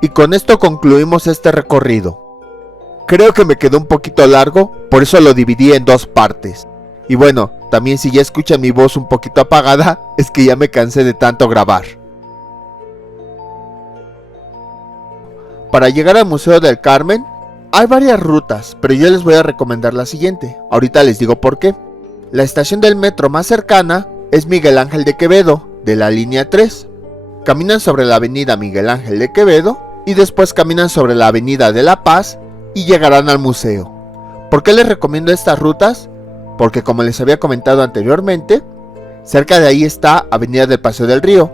Y con esto concluimos este recorrido. Creo que me quedó un poquito largo, por eso lo dividí en dos partes. Y bueno, también si ya escuchan mi voz un poquito apagada, es que ya me cansé de tanto grabar. Para llegar al Museo del Carmen, hay varias rutas, pero yo les voy a recomendar la siguiente. Ahorita les digo por qué. La estación del metro más cercana es Miguel Ángel de Quevedo, de la línea 3. Caminan sobre la avenida Miguel Ángel de Quevedo y después caminan sobre la avenida de La Paz y llegarán al museo. ¿Por qué les recomiendo estas rutas? Porque como les había comentado anteriormente, cerca de ahí está Avenida del Paseo del Río,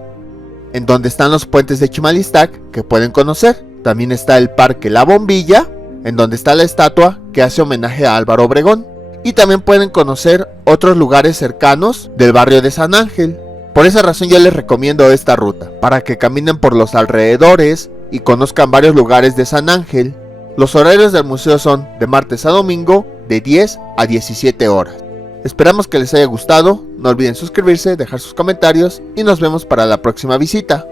en donde están los puentes de Chimalistac que pueden conocer. También está el Parque La Bombilla, en donde está la estatua que hace homenaje a Álvaro Obregón. Y también pueden conocer otros lugares cercanos del barrio de San Ángel. Por esa razón yo les recomiendo esta ruta, para que caminen por los alrededores y conozcan varios lugares de San Ángel. Los horarios del museo son de martes a domingo, de 10 a 17 horas. Esperamos que les haya gustado, no olviden suscribirse, dejar sus comentarios y nos vemos para la próxima visita.